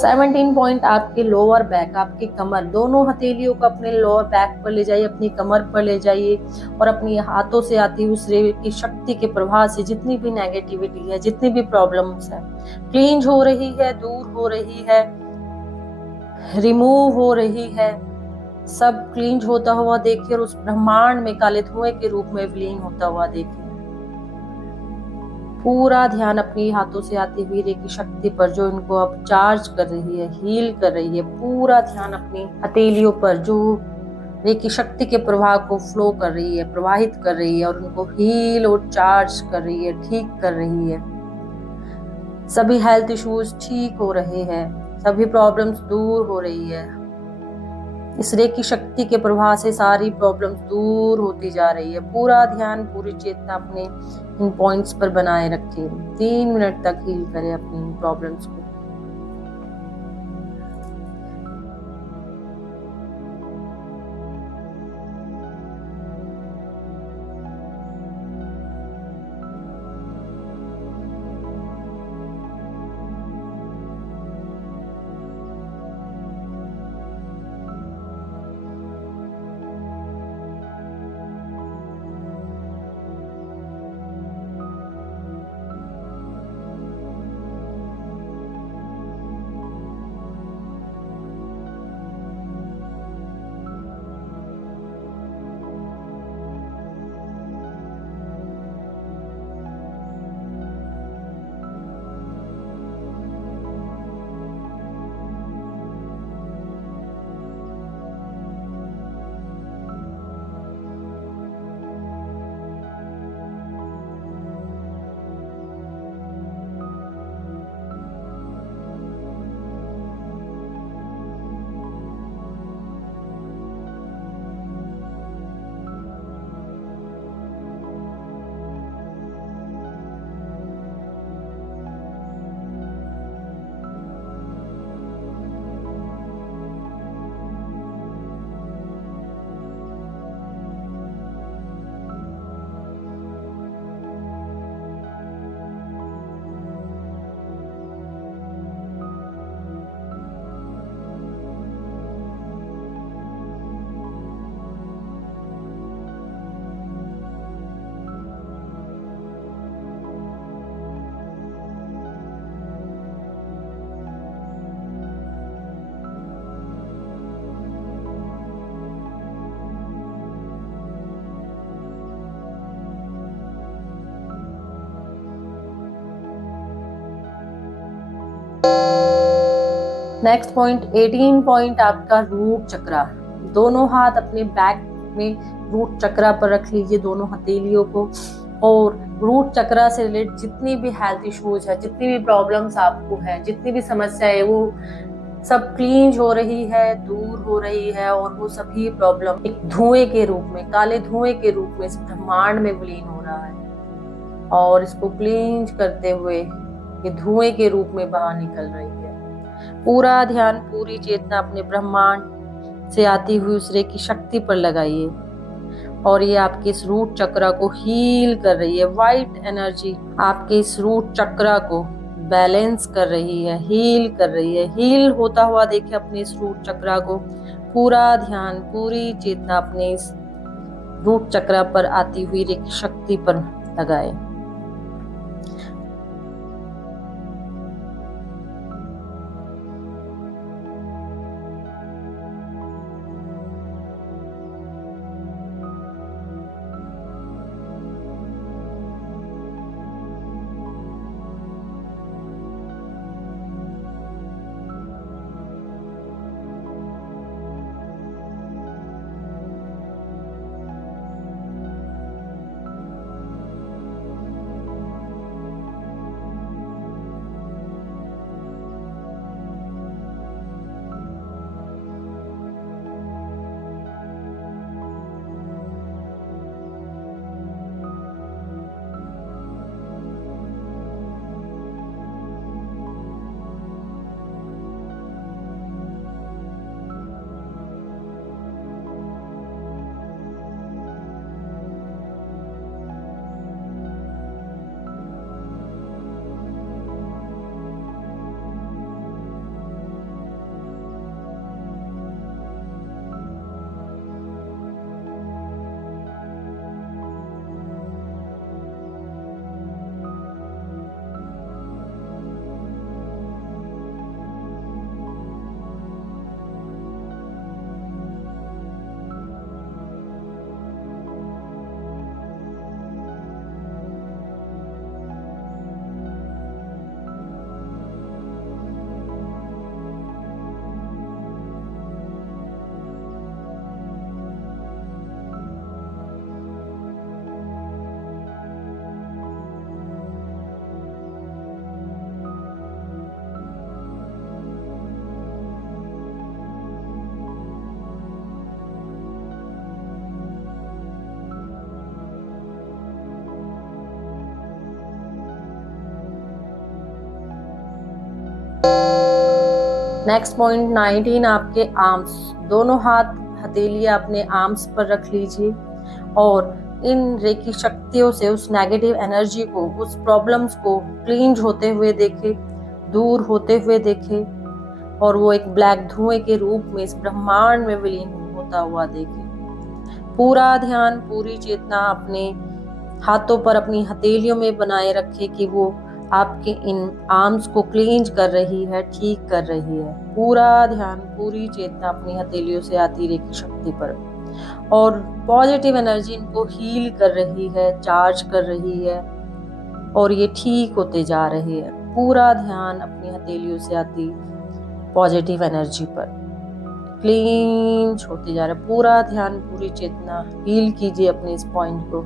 17 पॉइंट आपके लोअर बैक, आपकी कमर, दोनों हथेलियों को अपने लोअर बैक पर ले जाइए, अपनी कमर पर ले जाइए और अपनी हाथों से आती हुई उस रेव की शक्ति के प्रभाव से जितनी भी नेगेटिविटी है, जितनी भी प्रॉब्लम्स है, क्लींज हो रही है, दूर हो रही है, रिमूव हो रही है, सब क्लींज होता हुआ देखिए और उस ब्रह्मांड में काले धुएं के रूप में विलीन होता हुआ देखिए। पूरा ध्यान अपनी हाथों से आती हुई रेकी शक्ति पर जो इनको अब चार्ज कर रही है, हील कर रही है। पूरा ध्यान अपनी हथेलियों पर जो रेकी शक्ति के प्रभाव को फ्लो कर रही है, प्रवाहित कर रही है और उनको हील और चार्ज कर रही है, ठीक कर रही है। सभी हेल्थ इश्यूज ठीक हो रहे हैं, सभी प्रॉब्लम्स दूर हो रही है। इस रेकी शक्ति के प्रभाव से सारी प्रॉब्लम्स दूर होती जा रही है। पूरा ध्यान, पूरी चेतना अपने इन पॉइंट्स पर बनाए रखें। 3 मिनट तक हील करें अपनी इन प्रॉब्लम्स को। नेक्स्ट पॉइंट 18 पॉइंट आपका रूट चक्रा। दोनों हाथ अपने बैक में रूट चक्रा पर रख लीजिए, दोनों हथेलियों को, और रूट चक्रा से रिलेटेड जितनी भी हेल्थ इश्यूज है, जितनी भी प्रॉब्लम्स आपको है, जितनी भी समस्या है, वो सब क्लींज हो रही है, दूर हो रही है और वो सभी प्रॉब्लम एक धुएं के रूप में, काले धुएं के रूप में इस ब्रह्मांड में विलीन हो रहा है और इसको क्लींज करते हुए ये धुएं के रूप में बाहर निकल रही है। पूरा ध्यान, पूरी चेतना अपने ब्रह्मांड से आती हुई उस रेकी शक्ति पर लगाइए और ये आपके इस रूट चक्रा को हील कर रही है। वाइट एनर्जी आपके इस रूट चक्रा को बैलेंस कर रही है, हील कर रही है। हील होता हुआ देखिए अपने इस रूट चक्रा को। पूरा ध्यान, पूरी चेतना अपने इस रूट चक्रा पर आती हुई रेकी शक्ति पर लगाए। नेक्स्ट पॉइंट 19, आपके आर्म्स। दोनों हाथ हथेली अपने आर्म्स पर रख लीजिए और इन रेकी शक्तियों से उस नेगेटिव एनर्जी को, उस प्रॉब्लम्स को क्लींज होते हुए देखे, दूर होते हुए देखे और वो एक ब्लैक धुएं के रूप में इस ब्रह्मांड में विलीन होता हुआ देखे। पूरा ध्यान, पूरी चेतना अपने हाथों पर, अपनी हथेलियों में बनाए रखे कि वो आपके इन आर्म्स को क्लींज कर रही है, ठीक कर रही है। पूरा ध्यान, पूरी चेतना अपनी हथेलियों से आती रेकी शक्ति पर और पॉजिटिव एनर्जी इनको हील कर रही है, चार्ज कर रही है और ये ठीक होते जा रहे हैं। पूरा ध्यान अपनी हथेलियों से आती पॉजिटिव एनर्जी पर क्लींज होते जा रहा है। पूरा ध्यान, पूरी चेतना, हील कीजिए अपने इस पॉइंट को।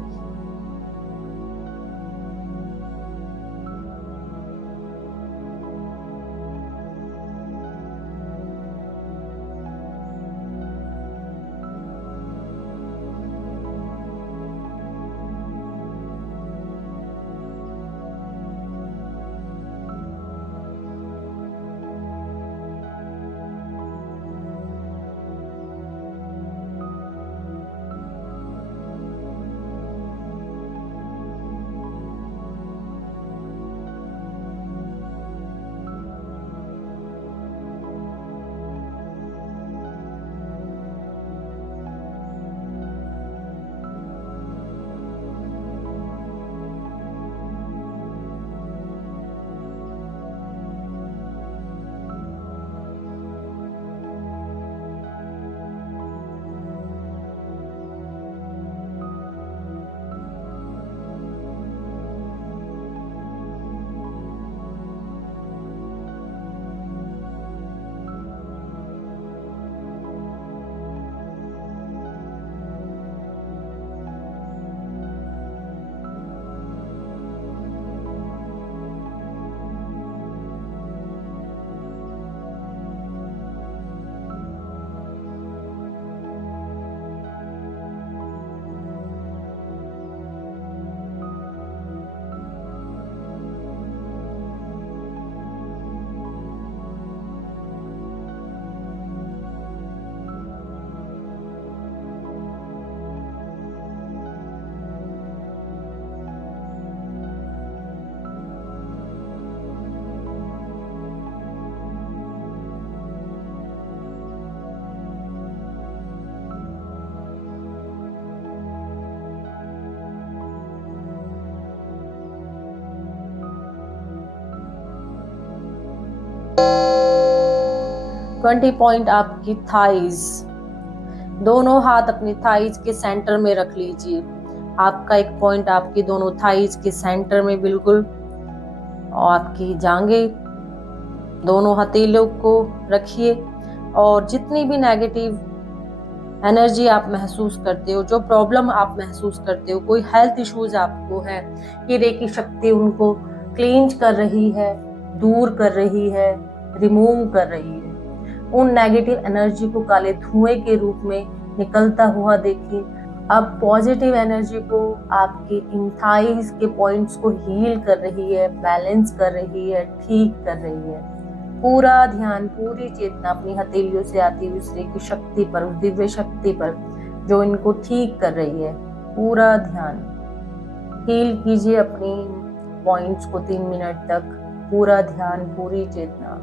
ट्वेंटी पॉइंट आपकी थाइज। दोनों हाथ अपनी थाइज के सेंटर में रख लीजिए। आपका एक पॉइंट आपकी दोनों थाइज के सेंटर में बिल्कुल, और आपकी जांघें, दोनों हथेलियों को रखिए और जितनी भी नेगेटिव एनर्जी आप महसूस करते हो, जो प्रॉब्लम आप महसूस करते हो, कोई हेल्थ इश्यूज आपको है, ये रेकी शक्ति उनको क्लींज कर रही है, दूर कर रही है, रिमूव कर रही है। उन नेगेटिव एनर्जी को काले धुएं के रूप में निकलता हुआ देखिए। अब पॉजिटिव एनर्जी को आपके इन थाइज के पॉइंट्स को हील कर रही है, बैलेंस कर रही है, ठीक कर रही है। पूरा ध्यान, पूरी चेतना अपनी हथेलियों से आती हुई उस रेकी शक्ति पर, उस दिव्य शक्ति पर जो इनको ठीक कर रही है। पूरा ध्यान हील कीजिए अपनी पॉइंट्स को 3 मिनट तक। पूरा ध्यान, पूरी चेतना।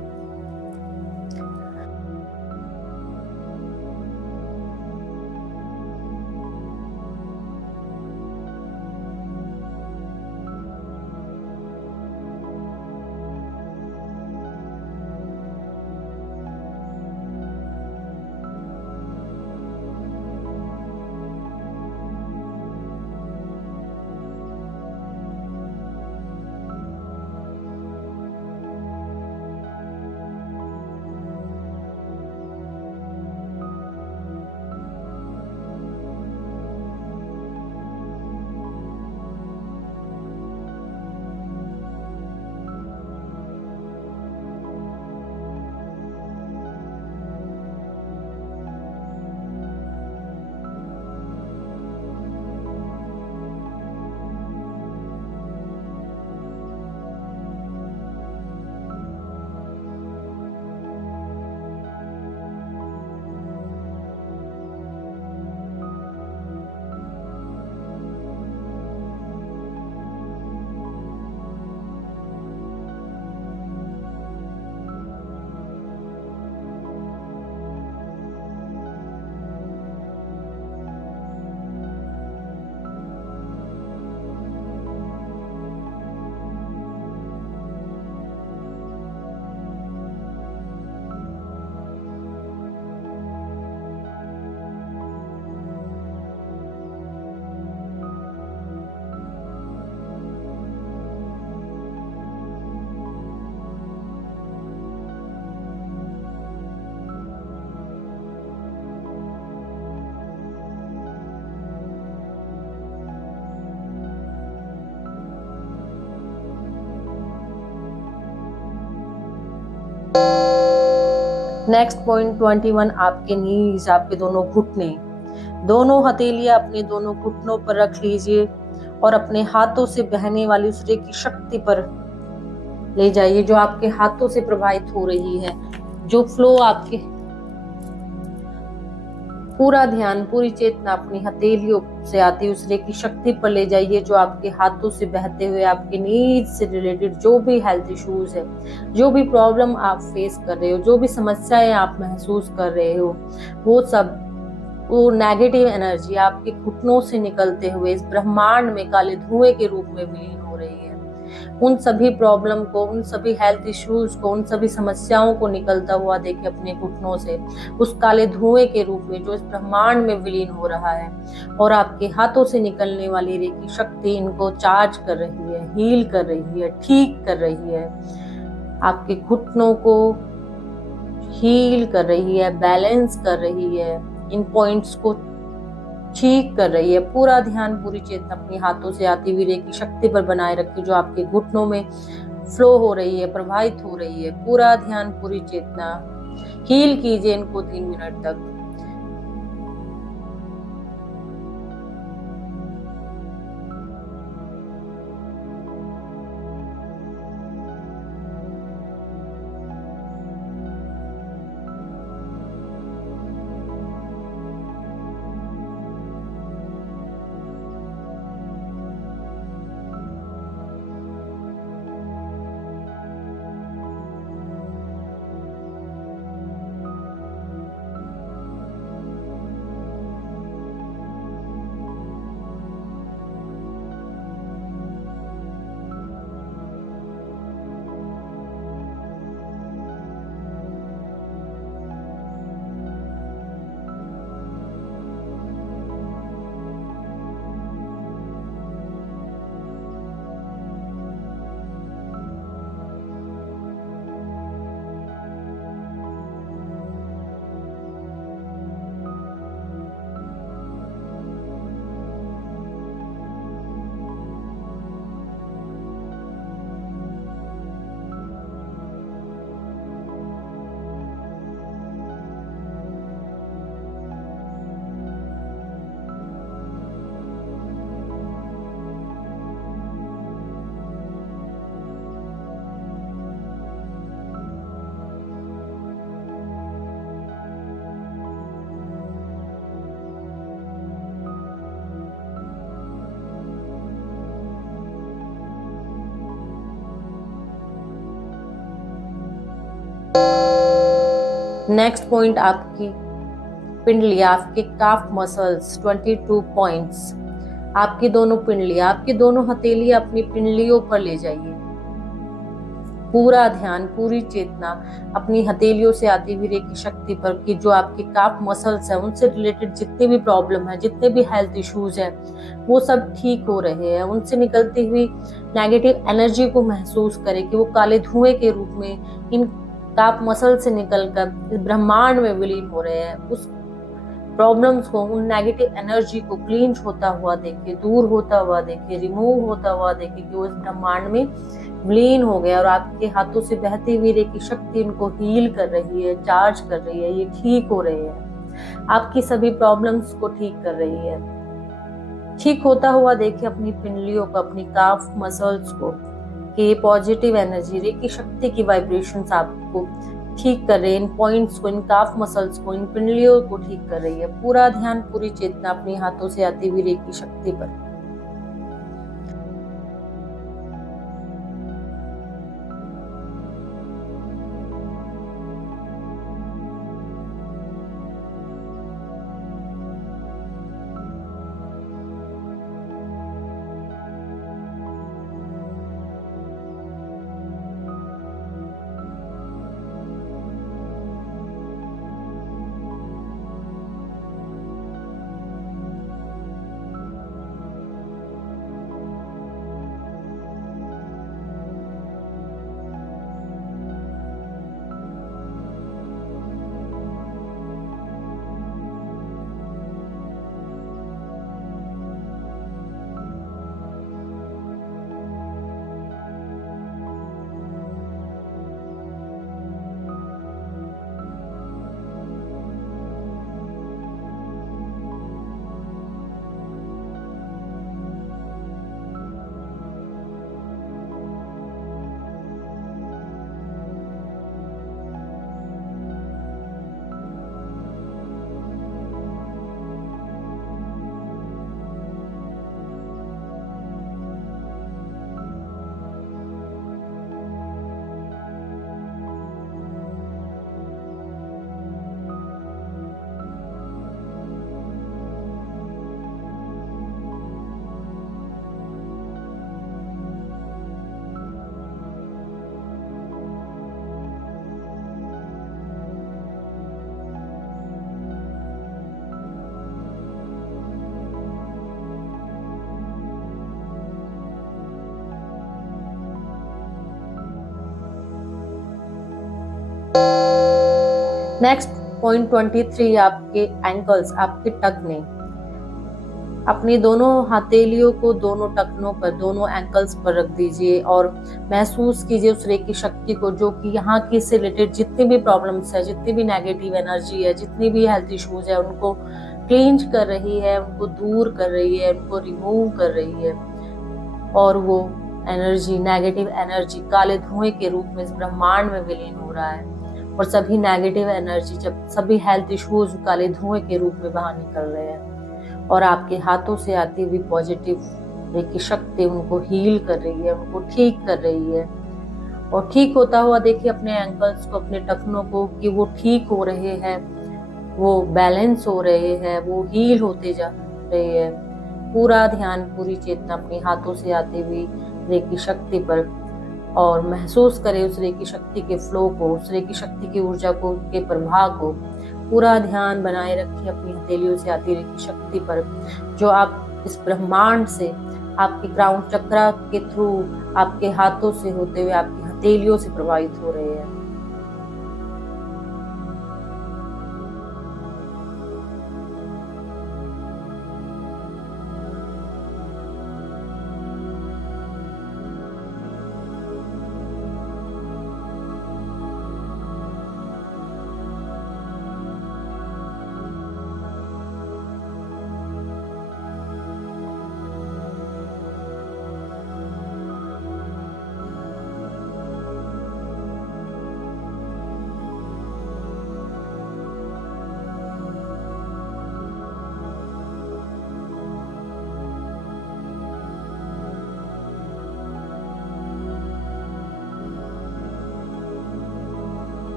नेक्स्ट पॉइंट 21, आपके नीज, आपके दोनों घुटने। दोनों हथेलियां अपने दोनों घुटनों पर रख लीजिए और अपने हाथों से बहने वाली उस रे की शक्ति पर ले जाइए जो आपके हाथों से प्रवाहित हो रही है, जो फ्लो आपके, पूरा ध्यान पूरी चेतना अपनी हथेलियों से आती उस रे की शक्ति पर ले जाइए जो आपके हाथों से बहते हुए आपके नीड से रिलेटेड जो भी हेल्थ इश्यूज है, जो भी प्रॉब्लम आप फेस कर रहे हो, जो भी समस्याएं आप महसूस कर रहे हो, वो सब, वो नेगेटिव एनर्जी आपके घुटनों से निकलते हुए इस ब्रह्मांड में काले धुएं के रूप में विलीन हो रही है। उन सभी प्रॉब्लम को, उन सभी हेल्थ इश्यूज को, उन सभी समस्याओं को निकलता हुआ देखिए अपने घुटनों से उस काले धुएं के रूप में जो इस ब्रह्मांड में विलीन हो रहा है। और आपके हाथों से निकलने वाली रे की शक्ति इनको चार्ज कर रही है, हील कर रही है, ठीक कर रही है, आपके घुटनों को हील कर रही है, बैलेंस कर रही है, इन पॉइंट्स को ठीक कर रही है। पूरा ध्यान पूरी चेतना अपने हाथों से आती हुई रे की शक्ति पर बनाए रखिए जो आपके घुटनों में फ्लो हो रही है, प्रवाहित हो रही है। पूरा ध्यान पूरी चेतना हील कीजिए इनको 3 मिनट तक। नेक्स्ट पॉइंट आपकी पिंडलियां, आपके काफ मसल्स 22 पॉइंट्स। आपकी दोनों पिंडलियां, आपकी दोनों हथेलियां अपनी पिंडलियों पर ले जाइए। पूरा ध्यान पूरी चेतना अपनी हथेलियों से आती हुई रे की शक्ति पर कि जो आपके काफ मसल्स है उनसे रिलेटेड जितने भी प्रॉब्लम है, जितने भी हेल्थ इश्यूज है, वो सब ठीक हो रहे हैं। उनसे निकलती हुई नेगेटिव एनर्जी को महसूस करें कि वो काले धुएं के रूप में इन काफ मसल से निकलकर इस ब्रह्मांड में विलीन हो रहे हैं। उस प्रॉब्लम्स को, उन नेगेटिव एनर्जी को क्लींच होता हुआ देखिए, दूर होता हुआ देखिए, रिमूव होता हुआ देखिए कि वो इस ब्रह्मांड में विलीन हो गया और आपके हाथों से बहती हुई रे की शक्ति इनको हील कर रही है, चार्ज कर रही है, ये ठीक हो रहे हैं, आपकी सभी प्रॉब्लम्स को ठीक कर रही है। ठीक होता हुआ देखिए अपनी पिंडलियों को, अपनी काफ मसल्स को कि ये पॉजिटिव एनर्जी, रे की शक्ति की वाइब्रेशंस आपको ठीक कर रहे हैं, इन पॉइंट्स को, इन काफ मसल्स को, इन पिंडलियों को ठीक कर रही है। पूरा ध्यान पूरी चेतना अपने हाथों से आती हुई रे की शक्ति पर। नेक्स्ट पॉइंट 23, आपके एंकल्स, आपके टखने। अपनी दोनों हथेलियों को दोनों टखनों पर, दोनों एंकल्स पर रख दीजिए और महसूस कीजिए उस रेकी शक्ति को, जो कि यहाँ की से रिलेटेड जितनी भी प्रॉब्लम्स है, जितनी भी नेगेटिव एनर्जी है, जितनी भी हेल्थ इश्यूज है, उनको क्लींज कर रही है, उनको दूर कर रही है, उनको रिमूव कर रही है। और वो एनर्जी, नेगेटिव एनर्जी काले धुएं के रूप में इस ब्रह्मांड में विलीन हो रहा है। और सभी नेगेटिव एनर्जी, जब सभी हेल्थ इश्यूज काले धुएं के रूप में बाहर निकल रहे हैं और आपके हाथों से आती हुई पॉजिटिव रेकी शक्ति उनको हील कर रही है, उनको ठीक कर रही है। और ठीक होता हुआ देखिए अपने एंकल्स को, अपने टखनों को, कि वो ठीक हो रहे हैं, वो बैलेंस हो रहे हैं, वो हील होते जा रहे हैं। पूरा ध्यान, पूरी चेतना अपने हाथों से आती हुई रेकी शक्ति पर, और महसूस करें उस रेकी शक्ति के फ्लो को, उस रेकी शक्ति की ऊर्जा को, के प्रभाव को। पूरा ध्यान बनाए रखिए अपनी हथेलियों से आती रेकी शक्ति पर, जो आप इस ब्रह्मांड से आपके क्राउन चक्रा के थ्रू, आपके हाथों से होते हुए आपकी हथेलियों से प्रभावित हो रहे हैं।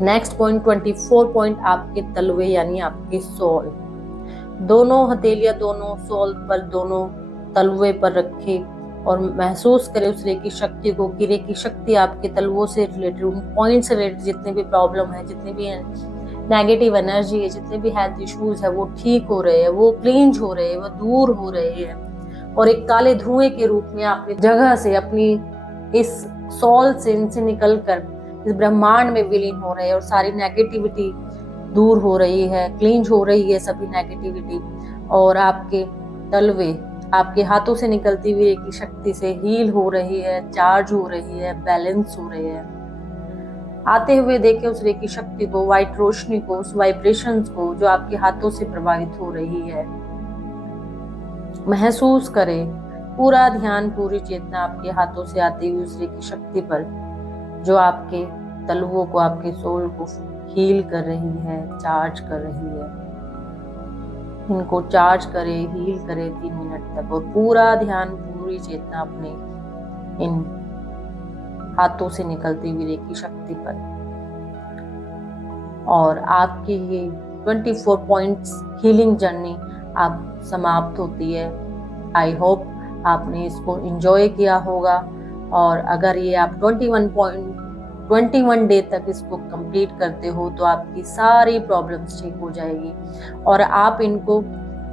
नेक्स्ट पॉइंट 24 पॉइंट, आपके तलवे यानी आपके सोल। दोनों हथेलियां दोनों सोल पर, दोनों तलवे पर रखे और महसूस करें उस रेकी शक्ति को, कि रेकी शक्ति आपके तलवों से रिलेटेड, उन पॉइंट से रिलेटेड जितने भी प्रॉब्लम है, जितनी भी नेगेटिव एनर्जी है, जितने भी हेल्थ इश्यूज है, वो ठीक हो रहे हैं, वो क्लींज हो रहे हैं, वो दूर हो रहे हैं। और एक काले धुएं के रूप में अपनी जगह से, अपनी इस सोल से, इनसे निकलकर इस ब्रह्मांड में विलीन हो रहे हैं और सारी नेगेटिविटी दूर हो रही है, क्लींज हो रही है सभी नेगेटिविटी। और आपके तलवे आपके हाथों से निकलती हुई रेकी शक्ति से हील हो रही है, चार्ज हो रही है, बैलेंस हो रहे हैं। आते हुए देखें उस रेकी शक्ति को, व्हाइट रोशनी को, उस वाइब्रेशंस को जो आपके हाथों से प्रभावित हो रही है। महसूस करें, पूरा ध्यान, पूरी चेतना आपके हाथों से आती हुई उस रेकी शक्ति पर, जो आपके तलवों को, आपके सोल को हील कर रही है, चार्ज कर रही है। इनको चार्ज करें, हील करें 3 मिनट तक, और पूरा ध्यान, पूरी चेतना अपने इन हाथों से निकलती हुई रेकी शक्ति पर। और आपकी ये 24 पॉइंट्स हीलिंग जर्नी अब समाप्त होती है। आई होप आपने इसको एंजॉय किया होगा, और अगर ये आप 21 डे तक इसको कंप्लीट करते हो तो आपकी सारी प्रॉब्लम्स ठीक हो जाएगी। और आप इनको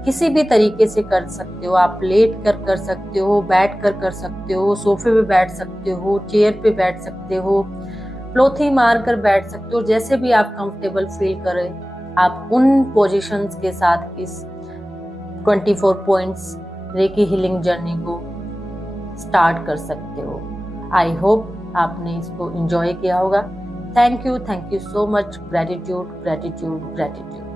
किसी भी तरीके से कर सकते हो। आप लेट कर सकते हो, बैठ कर सकते हो, सोफे पे बैठ सकते हो, चेयर पे बैठ सकते हो, प्लोथी मार कर बैठ सकते हो, जैसे भी आप कंफर्टेबल फील करें, आप उन पोजीशंस के साथ इस 24 पॉइंट्स रेकी हीलिंग जर्नी को स्टार्ट कर सकते हो। आई होप आपने इसको एंजॉय किया होगा। Thank you so much. Gratitude, gratitude, gratitude.